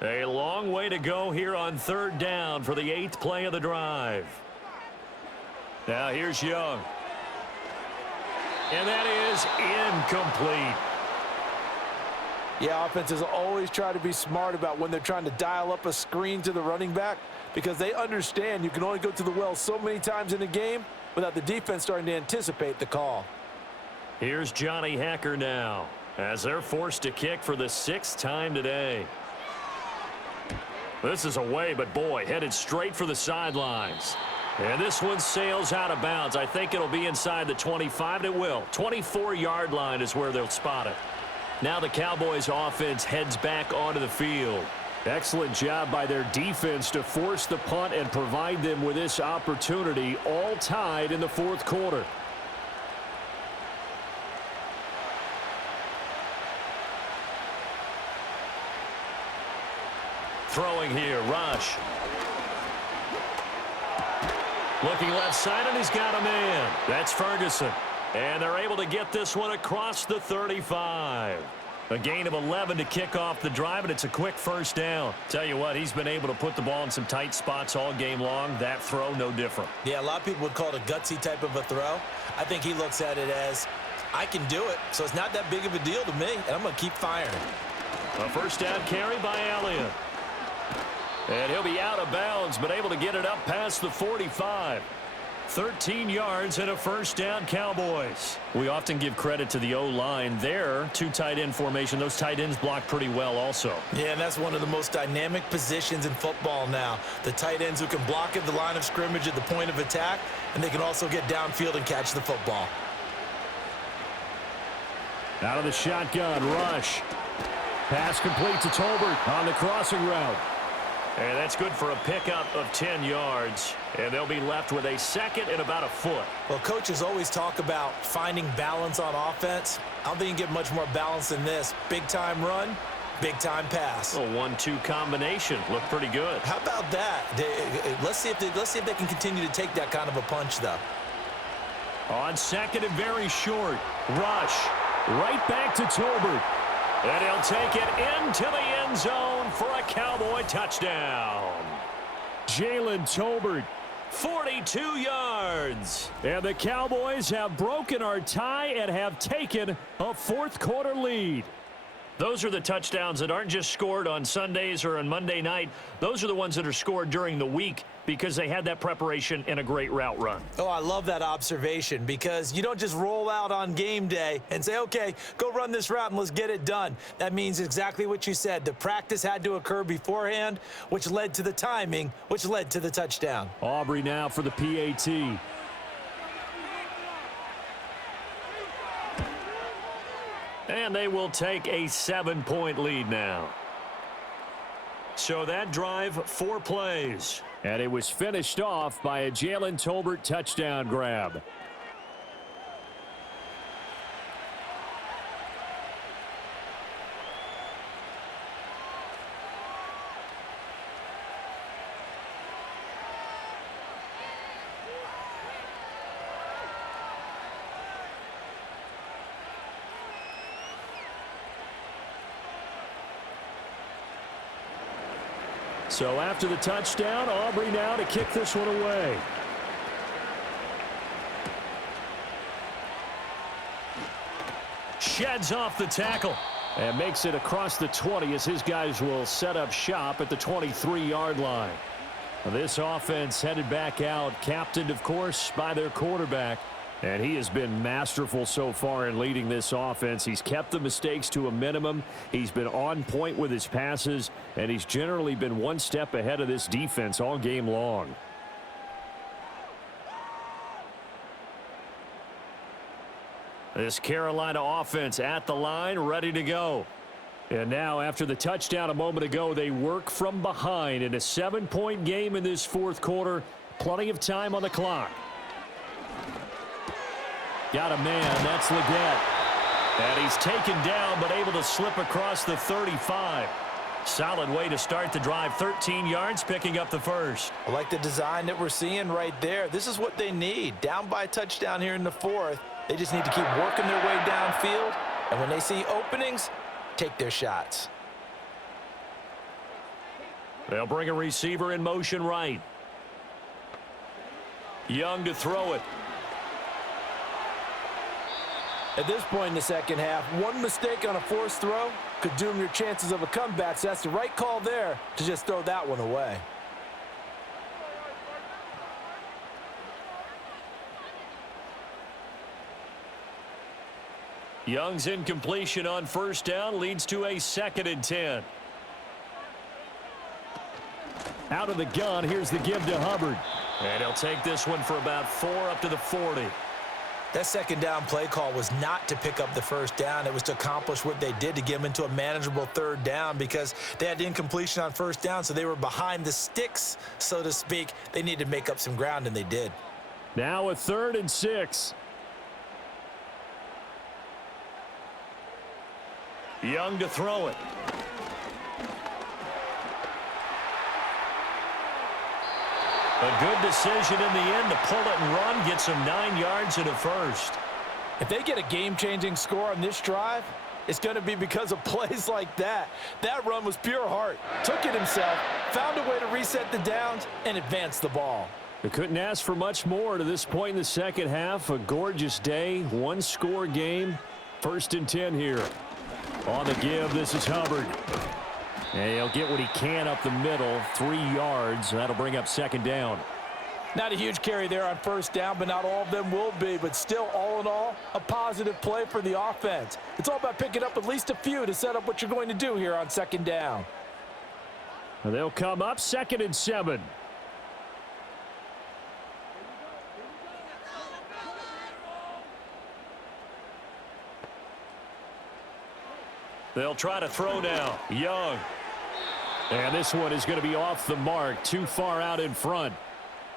A long way to go here on third down for the 8th play of the drive. Now here's Young. And that is incomplete. Yeah, offenses always try to be smart about when they're trying to dial up a screen to the running back because they understand you can only go to the well so many times in a game without the defense starting to anticipate the call. Here's Johnny Hacker now as they're forced to kick for the 6th time today. This is away, but boy, headed straight for the sidelines. And this one sails out of bounds. I think it'll be inside the 25, and it will. 24-yard line is where they'll spot it. Now the Cowboys offense heads back onto the field. Excellent job by their defense to force the punt and provide them with this opportunity, all tied in the fourth quarter. Throwing here, Rush. Looking left side, and he's got a man. That's Ferguson. And they're able to get this one across the 35. A gain of 11 to kick off the drive, and it's a quick first down. Tell you what, he's been able to put the ball in some tight spots all game long. That throw, no different. Yeah, a lot of people would call it a gutsy type of a throw. I think he looks at it as, I can do it, so it's not that big of a deal to me, and I'm going to keep firing. A first down carry by Elliott. And he'll be out of bounds, but able to get it up past the 45. 13 yards and a first down, Cowboys. We often give credit to the O-line there. 2 tight end formation. Those tight ends block pretty well also. Yeah, and that's one of the most dynamic positions in football now. The tight ends who can block at the line of scrimmage at the point of attack, and they can also get downfield and catch the football. Out of the shotgun, Rush. Pass complete to Tolbert on the crossing route. And that's good for a pickup of 10 yards. And they'll be left with a second and about a foot. Well, coaches always talk about finding balance on offense. I don't think you can get much more balance than this. Big-time run, big-time pass. A 1-2 combination. Looked pretty good. How about that? Let's see if they can continue to take that kind of a punch, though. On second and very short. Rush. Right back to Tolbert. And he'll take it into the end zone for a Cowboy touchdown. Jalen Tolbert. 42 yards. And the Cowboys have broken our tie and have taken a fourth quarter lead. Those are the touchdowns that aren't just scored on Sundays or on Monday night. Those are the ones that are scored during the week because they had that preparation and a great route run. Oh, I love that observation because you don't just roll out on game day and say, okay, go run this route and let's get it done. That means exactly what you said. The practice had to occur beforehand, which led to the timing, which led to the touchdown. Aubrey now for the PAT. And they will take a 7-point lead now. So that drive, 4 plays. And it was finished off by a Jalen Tolbert touchdown grab. So after the touchdown, Aubrey now to kick this one away. Sheds off the tackle. And makes it across the 20 as his guys will set up shop at the 23-yard line. This offense headed back out, captained, of course, by their quarterback. And he has been masterful so far in leading this offense. He's kept the mistakes to a minimum. He's been on point with his passes, and he's generally been one step ahead of this defense all game long. This Carolina offense at the line, ready to go. And now, after the touchdown a moment ago, they work from behind in a 7-point game in this fourth quarter. Plenty of time on the clock. Got a man, that's Leggett. And he's taken down, but able to slip across the 35. Solid way to start the drive. 13 yards, picking up the first. I like the design that we're seeing right there. This is what they need. Down by a touchdown here in the fourth. They just need to keep working their way downfield. And when they see openings, take their shots. They'll bring a receiver in motion right. Young to throw it. At this point in the second half, one mistake on a forced throw could doom your chances of a comeback. So that's the right call there to just throw that one away. Young's incompletion on first down leads to a 2nd and 10. Out of the gun, here's the give to Hubbard. And he'll take this one for about 4 up to the 40. That second down play call was not to pick up the first down. It was to accomplish what they did to get them into a manageable third down because they had incompletion on first down, so they were behind the sticks, so to speak. They needed to make up some ground, and they did. Now a 3rd and 6. Young to throw it. A good decision in the end to pull it and run, get some 9 yards and a first. If they get a game-changing score on this drive, it's going to be because of plays like that. That run was pure heart. Took it himself, found a way to reset the downs, and advance the ball. They couldn't ask for much more to this point in the second half. A gorgeous day, one-score game. 1st and 10 here. On the give, this is Hubbard. And he'll get what he can up the middle, 3 yards. That'll bring up 2nd down. Not a huge carry there on first down, but not all of them will be. But still, all in all, a positive play for the offense. It's all about picking up at least a few to set up what you're going to do here on 2nd down. And they'll come up 2nd and 7. They'll try to throw now. Young. And this one is going to be off the mark, too far out in front.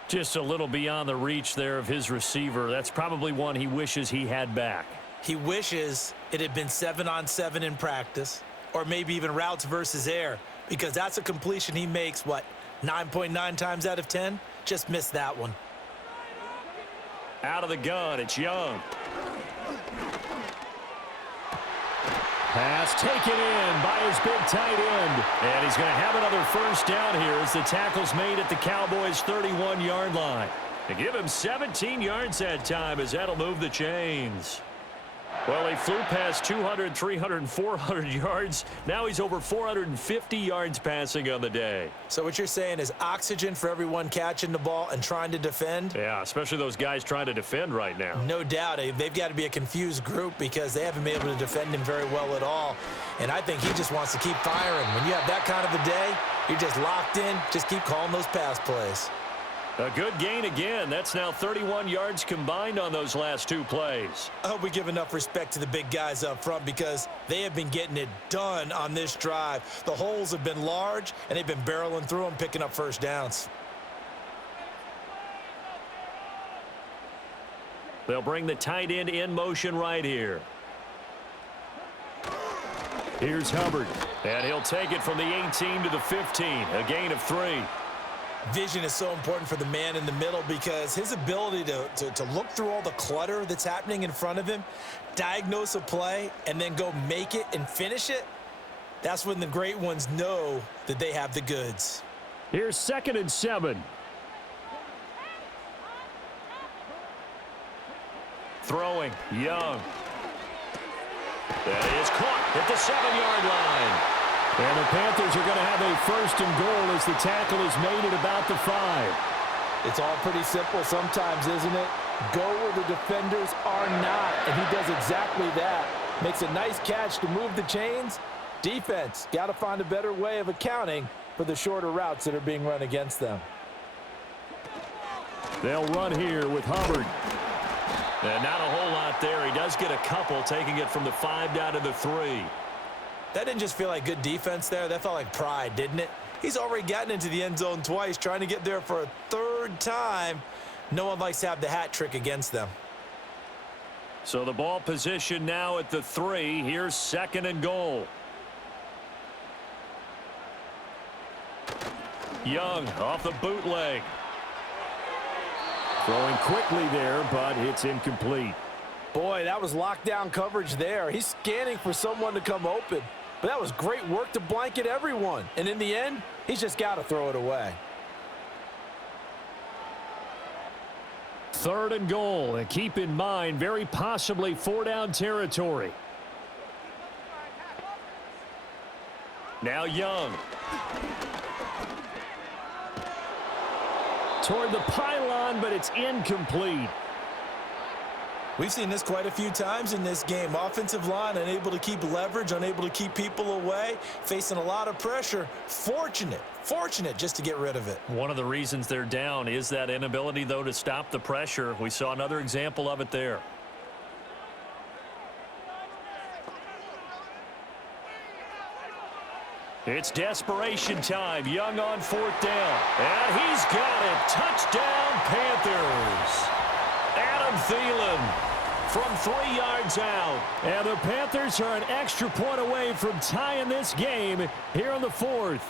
Just a little beyond the reach there of his receiver. That's probably one he wishes he had back. He wishes it had been 7-on-7 in practice, or maybe even routes versus air, because that's a completion he makes, 9.9 times out of 10? Just missed that one. Out of the gun, it's Young. Pass taken in by his big tight end. And he's going to have another first down here as the tackle's made at the Cowboys' 31-yard line. To give him 17 yards that time as that'll move the chains. Well, he flew past 200, 300, 400 yards. Now he's over 450 yards passing on the day. So what you're saying is oxygen for everyone catching the ball and trying to defend? Yeah, especially those guys trying to defend right now. No doubt. They've got to be a confused group because they haven't been able to defend him very well at all. And I think he just wants to keep firing. When you have that kind of a day, you're just locked in. Just keep calling those pass plays. A good gain again. That's now 31 yards combined on those last two plays. I hope we give enough respect to the big guys up front because they have been getting it done on this drive. The holes have been large, and they've been barreling through them, picking up first downs. They'll bring the tight end in motion right here. Here's Hubbard. And he'll take it from the 18 to the 15. A gain of 3. Vision is so important for the man in the middle because his ability to look through all the clutter that's happening in front of him, diagnose a play, and then go make it and finish it, that's when the great ones know that they have the goods. Here's 2nd and 7. Throwing, Young. That is caught at the 7-yard line. And the Panthers are going to have a 1st and goal as the tackle is made at about the 5. It's all pretty simple sometimes, isn't it? Go where the defenders are not, and he does exactly that. Makes a nice catch to move the chains. Defense, got to find a better way of accounting for the shorter routes that are being run against them. They'll run here with Hubbard. And not a whole lot there. He does get a couple, taking it from the 5 down to the 3. That didn't just feel like good defense there. That felt like pride, didn't it? He's already gotten into the end zone twice, trying to get there for a 3rd time. No one likes to have the hat trick against them. So the ball position now at the 3. Here's 2nd and goal. Young off the bootleg. Throwing quickly there, but it's incomplete. Boy, that was lockdown coverage there. He's scanning for someone to come open. But that was great work to blanket everyone. And in the end, he's just got to throw it away. 3rd and goal. And keep in mind, very possibly 4-down territory. Now Young. Toward the pylon, but it's incomplete. We've seen this quite a few times in this game. Offensive line unable to keep leverage, unable to keep people away, facing a lot of pressure. Fortunate just to get rid of it. One of the reasons they're down is that inability, though, to stop the pressure. We saw another example of it there. It's desperation time. Young on 4th down. And he's got it. Touchdown, Panthers. Adam Thelen from 3 yards out. And the Panthers are an extra point away from tying this game here on the 4th.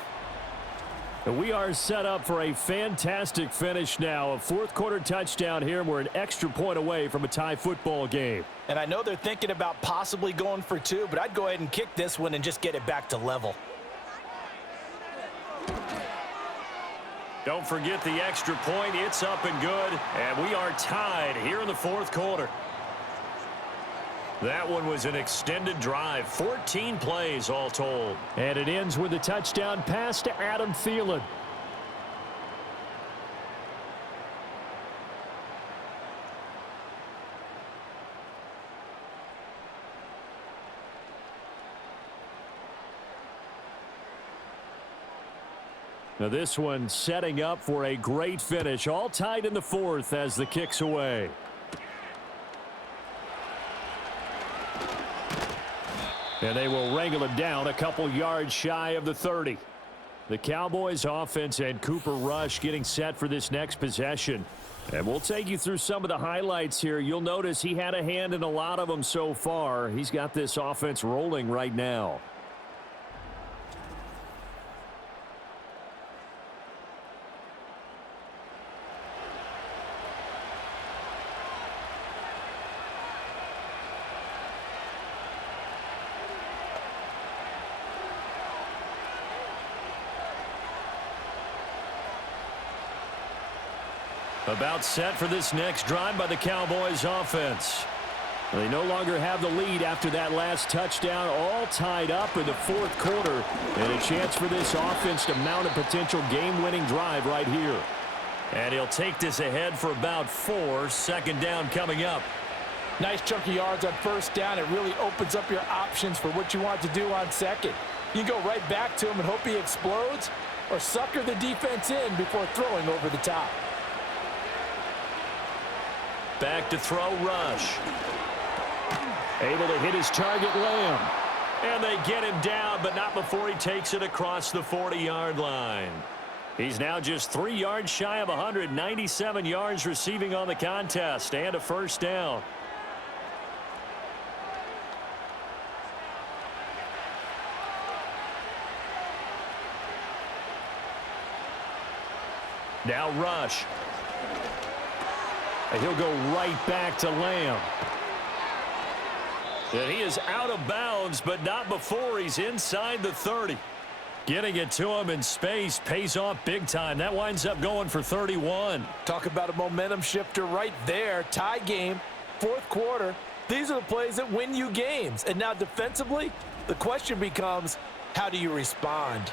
And we are set up for a fantastic finish now. A 4th quarter touchdown here. We're an extra point away from a tie football game. And I know they're thinking about possibly going for 2, but I'd go ahead and kick this one and just get it back to level. Don't forget the extra point. It's up and good. And we are tied here in the 4th quarter. That one was an extended drive. 14 plays all told. And it ends with a touchdown pass to Adam Thelen. Now this one setting up for a great finish. All tied in the 4th as the kick's away. And they will wrangle him down a couple yards shy of the 30. The Cowboys offense and Cooper Rush getting set for this next possession. And we'll take you through some of the highlights here. You'll notice he had a hand in a lot of them so far. He's got this offense rolling right now. About set for this next drive by the Cowboys offense. They no longer have the lead after that last touchdown, all tied up in the 4th quarter. And a chance for this offense to mount a potential game-winning drive right here. And he'll take this ahead for about 4. 2nd down coming up. Nice chunk of yards on 1st down. It really opens up your options for what you want to do on 2nd. You go right back to him and hope he explodes, or sucker the defense in before throwing over the top. Back to throw, Rush. Able to hit his target, Lamb. And they get him down, but not before he takes it across the 40-yard line. He's now just 3 yards shy of 197 yards receiving on the contest and a first down. Now Rush. And he'll go right back to Lamb. And he is out of bounds, but not before he's inside the 30. Getting it to him in space pays off big time. That winds up going for 31. Talk about a momentum shifter right there. Tie game, fourth quarter. These are the plays that win you games. And now defensively, the question becomes, how do you respond?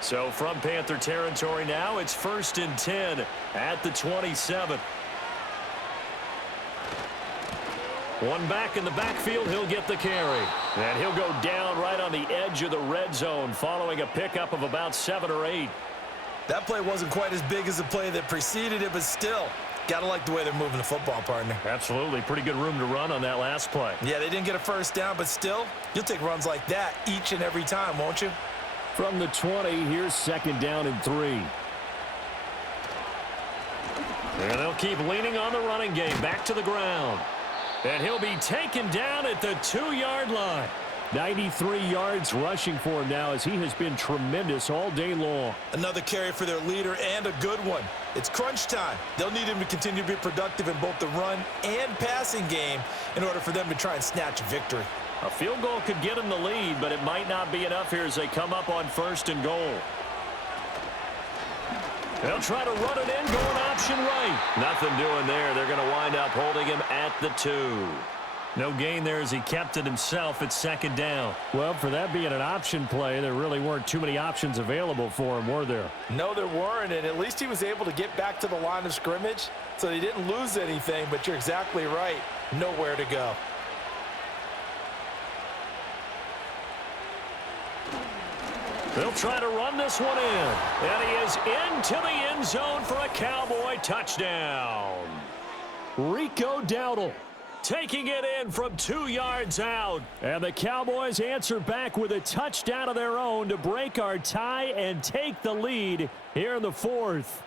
So from Panther territory now, it's 1st and 10 at the 27. One back in the backfield, he'll get the carry. And he'll go down right on the edge of the red zone following a pickup of about 7 or 8. That play wasn't quite as big as the play that preceded it, but still, got to like the way they're moving the football, partner. Absolutely. Pretty good room to run on that last play. Yeah, they didn't get a first down, but still, you'll take runs like that each and every time, won't you? From the 20, here's 2nd down and 3. And they'll keep leaning on the running game. Back to the ground. And he'll be taken down at the 2-yard line. 93 yards rushing for him now as he has been tremendous all day long. Another carry for their leader and a good one. It's crunch time. They'll need him to continue to be productive in both the run and passing game in order for them to try and snatch a victory. A field goal could get him the lead, but it might not be enough here as they come up on 1st and goal. They'll try to run it in, going option right. Nothing doing there. They're going to wind up holding him at the 2. No gain there as he kept it himself at 2nd down. Well, for that being an option play, there really weren't too many options available for him, were there? No, there weren't, and at least he was able to get back to the line of scrimmage, so he didn't lose anything, but you're exactly right. Nowhere to go. They'll try to run this one in. And he is into the end zone for a Cowboy touchdown. Rico Dowdle taking it in from 2 yards out. And the Cowboys answer back with a touchdown of their own to break our tie and take the lead here in the 4th.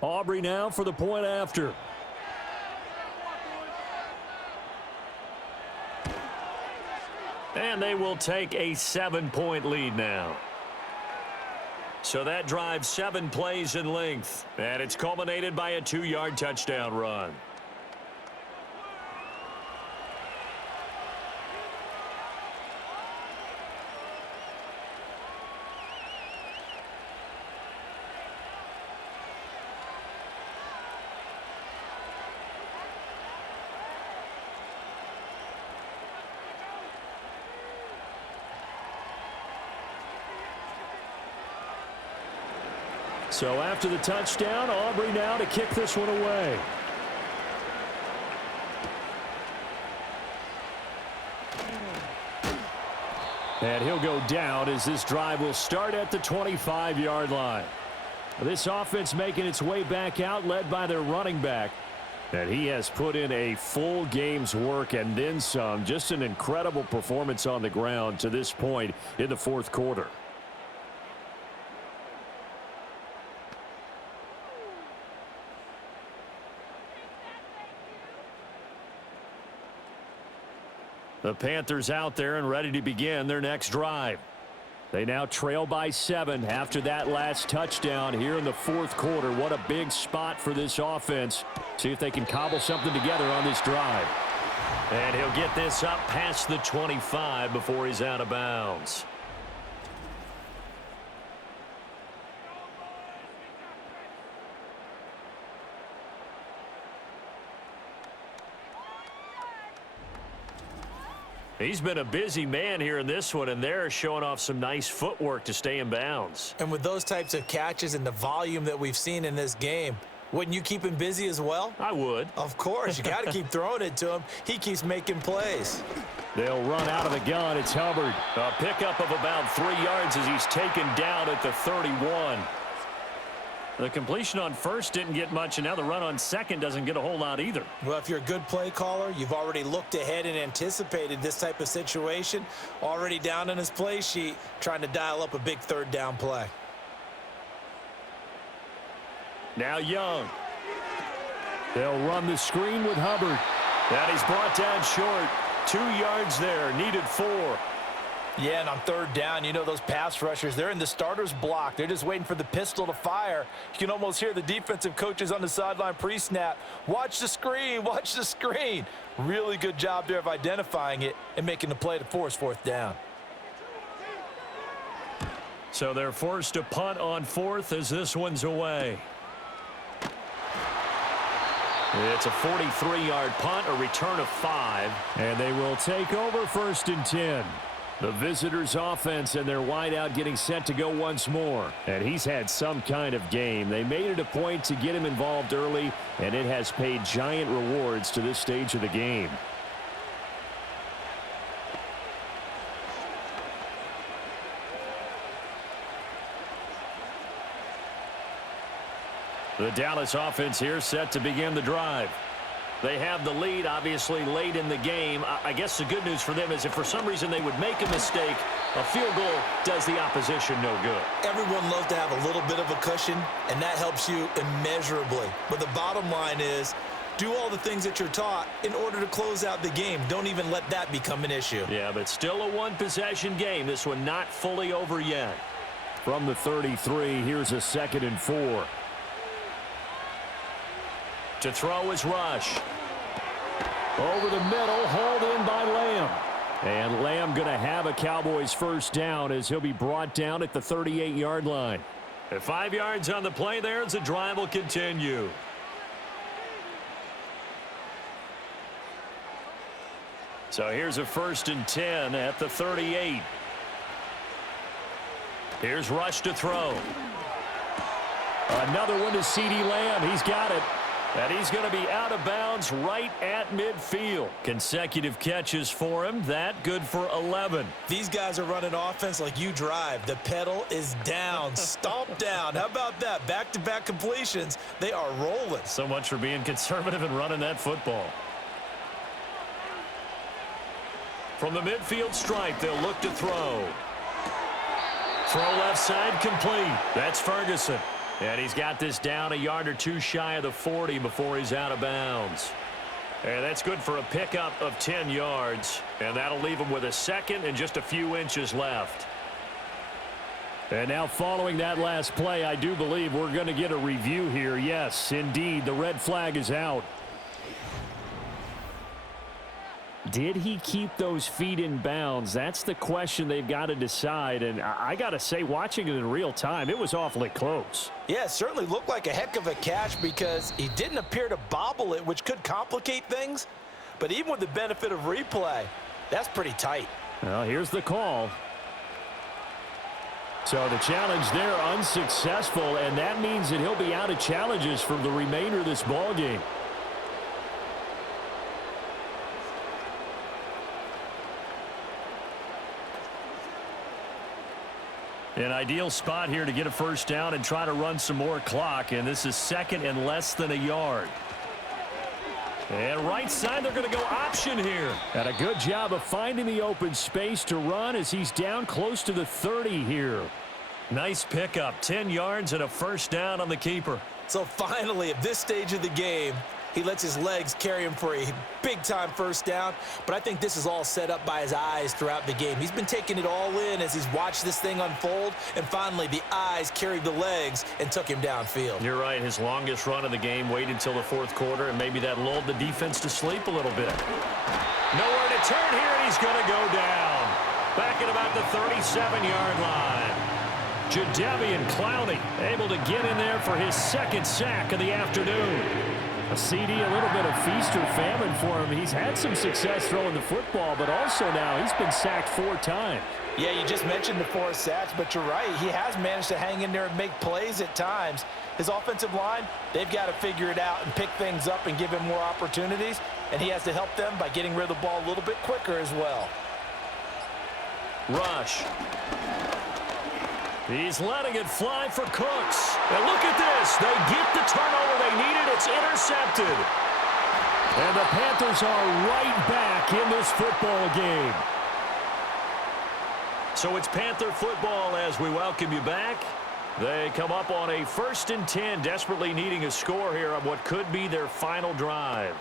Aubrey now for the point after. And they will take a 7-point lead now. So that drives 7 plays in length. And it's culminated by a 2-yard touchdown run. So after the touchdown, Aubrey now to kick this one away. And he'll go down as this drive will start at the 25-yard line. This offense making its way back out, led by their running back. And he has put in a full game's work and then some. Just an incredible performance on the ground to this point in the 4th quarter. The Panthers out there and ready to begin their next drive. They now trail by 7 after that last touchdown here in the 4th quarter. What a big spot for this offense. See if they can cobble something together on this drive. And he'll get this up past the 25 before he's out of bounds. He's been a busy man here in this one, and they're showing off some nice footwork to stay in bounds. And with those types of catches and the volume that we've seen in this game, wouldn't you keep him busy as well? I would. Of course. You got to keep throwing it to him. He keeps making plays. They'll run out of the gun. It's Hubbard. A pickup of about 3 yards as he's taken down at the 31. The completion on first didn't get much, and now the run on second doesn't get a whole lot either. Well, if you're a good play caller, you've already looked ahead and anticipated this type of situation. Already down in his play sheet, trying to dial up a big third down play. Now Young. They'll run the screen with Hubbard. And he's brought down short. 2 yards there, needed 4. Yeah, and on third down, you know those pass rushers, they're in the starter's block. They're just waiting for the pistol to fire. You can almost hear the defensive coaches on the sideline pre-snap. Watch the screen, watch the screen. Really good job there of identifying it and making the play to force fourth down. So they're forced to punt on fourth as this one's away. It's a 43-yard punt, a return of 5. And they will take over 1st and 10. The visitors' offense and their wideout getting set to go once more. And he's had some kind of game. They made it a point to get him involved early, and it has paid giant rewards to this stage of the game. The Dallas offense here set to begin the drive. They have the lead, obviously, late in the game. I guess the good news for them is if for some reason they would make a mistake, a field goal does the opposition no good. Everyone loves to have a little bit of a cushion, and that helps you immeasurably. But the bottom line is, do all the things that you're taught in order to close out the game. Don't even let that become an issue. Yeah, but still a one-possession game. This one not fully over yet. From the 33, here's a 2nd and 4. To throw is Rush. Over the middle, hauled in by Lamb. And Lamb going to have a Cowboys first down as he'll be brought down at the 38-yard line. At 5 yards on the play there as the drive will continue. So here's a 1st and 10 at the 38. Here's Rush to throw. Another one to CeeDee Lamb. He's got it. And he's going to be out of bounds right at midfield. Consecutive catches for him. That good for 11. These guys are running offense like you drive. The pedal is down, stomp down. How about that? Back-to-back completions. They are rolling. So much for being conservative and running that football. From the midfield stripe, they'll look to throw. Throw left side complete. That's Ferguson. And he's got this down a yard or two shy of the 40 before he's out of bounds. And that's good for a pickup of 10 yards. And that'll leave him with a 2nd and just a few inches left. And now following that last play, I do believe we're going to get a review here. Yes, indeed, the red flag is out. Did he keep those feet in bounds? That's the question they've got to decide. And I got to say, watching it in real time, it was awfully close. Yeah, it certainly looked like a heck of a catch because he didn't appear to bobble it, which could complicate things. But even with the benefit of replay, that's pretty tight. Well, here's the call. So the challenge there unsuccessful, and that means that he'll be out of challenges for the remainder of this ball game. An ideal spot here to get a first down and try to run some more clock. And this is 2nd and less than a yard. And right side, they're going to go option here. And a good job of finding the open space to run as he's down close to the 30 here. Nice pickup. 10 yards and a first down on the keeper. So finally, at this stage of the game, he lets his legs carry him for a big-time first down. But I think this is all set up by his eyes throughout the game. He's been taking it all in as he's watched this thing unfold. And finally, the eyes carried the legs and took him downfield. You're right. His longest run of the game waited till the 4th quarter, and maybe that lulled the defense to sleep a little bit. Nowhere to turn here, and he's going to go down. Back at about the 37-yard line. Jadeveon Clowney able to get in there for his 2nd sack of the afternoon. A CD, a little bit of feast or famine for him. He's had some success throwing the football, but also now he's been sacked 4 times. Yeah, you just mentioned the 4 sacks, but you're right. He has managed to hang in there and make plays at times. His offensive line, they've got to figure it out and pick things up and give him more opportunities, and he has to help them by getting rid of the ball a little bit quicker as well. Rush. He's letting it fly for Cooks. And look at this. They get the turnover they needed. It's intercepted. And the Panthers are right back in this football game. So it's Panther football as we welcome you back. They come up on a 1st and 10, desperately needing a score here on what could be their final drive.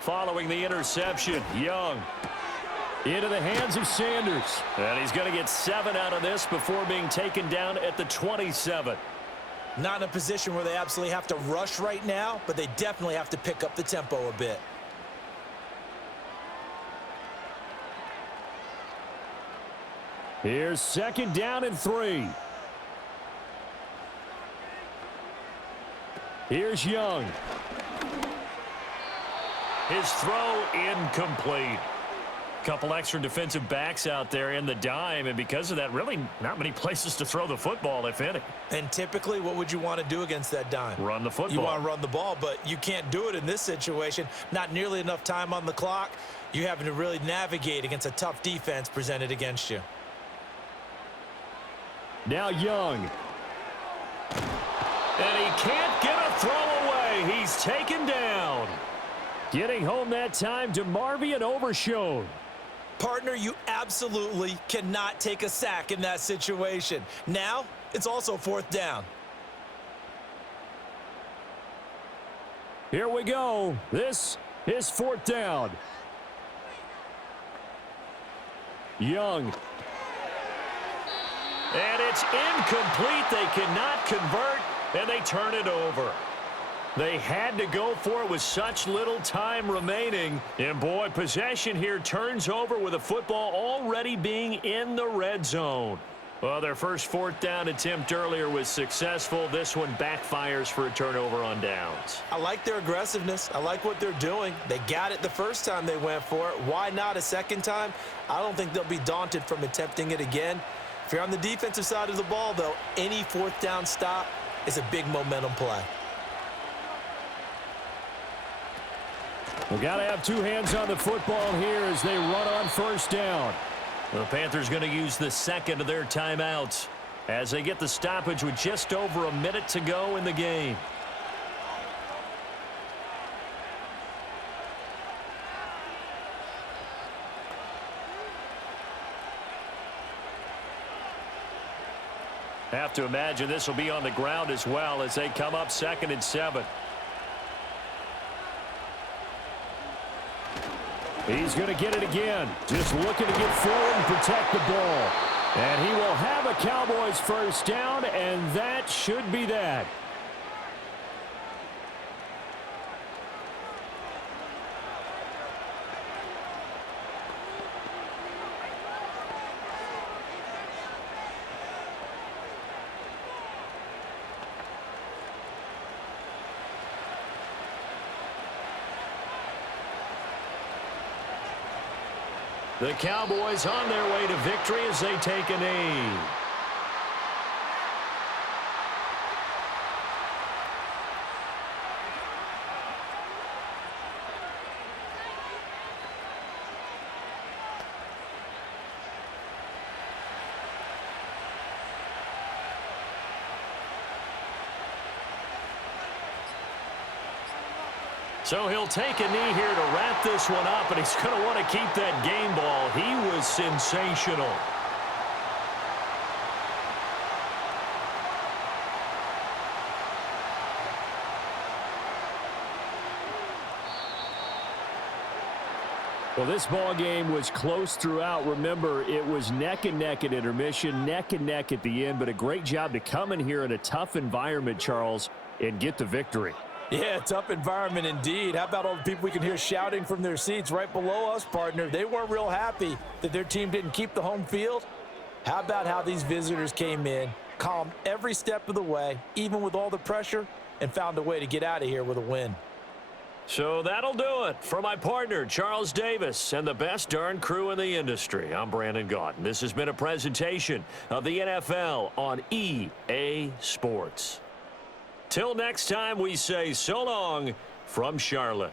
Following the interception, Young. Into the hands of Sanders. And he's going to get 7 out of this before being taken down at the 27. Not in a position where they absolutely have to rush right now, but they definitely have to pick up the tempo a bit. Here's 2nd down and 3. Here's Young. His throw incomplete. Couple extra defensive backs out there in the dime, and because of that, really not many places to throw the football, if any. And typically, what would you want to do against that dime? Run the football. You want to run the ball, but you can't do it in this situation. Not nearly enough time on the clock. You're having to really navigate against a tough defense presented against you. Now Young. And he can't get a throw away. He's taken down. Getting home that time to Marvian Overshown. Partner, you absolutely cannot take a sack in that situation. Now, it's also 4th down. Here we go. This is 4th down. Young. And it's incomplete. They cannot convert, and they turn it over. They had to go for it with such little time remaining. And, boy, possession here turns over with the football already being in the red zone. Well, their first 4th down attempt earlier was successful. This one backfires for a turnover on downs. I like their aggressiveness. I like what they're doing. They got it the first time they went for it. Why not a second time? I don't think they'll be daunted from attempting it again. If you're on the defensive side of the ball, though, any 4th down stop is a big momentum play. We've got to have 2 hands on the football here as they run on 1st down. The Panthers going to use the 2nd of their timeouts as they get the stoppage with just over a minute to go in the game. Have to imagine this will be on the ground as well as they come up 2nd and 7. He's going to get it again. Just looking to get forward and protect the ball. And he will have a Cowboys 1st down, and that should be that. The Cowboys on their way to victory as they take a knee. So he'll take a knee here to wrap this one up, and he's going to want to keep that game ball. He was sensational. Well, this ball game was close throughout. Remember, it was neck and neck at intermission, neck and neck at the end, but a great job to come in here in a tough environment, Charles, and get the victory. Yeah, tough environment indeed. How about all the people we can hear shouting from their seats right below us, partner? They weren't real happy that their team didn't keep the home field. How about how these visitors came in, calm every step of the way, even with all the pressure, and found a way to get out of here with a win. So that'll do it for my partner, Charles Davis, and the best darn crew in the industry. I'm Brandon Gaudin. This has been a presentation of the NFL on EA Sports. Till next time, we say so long from Charlotte.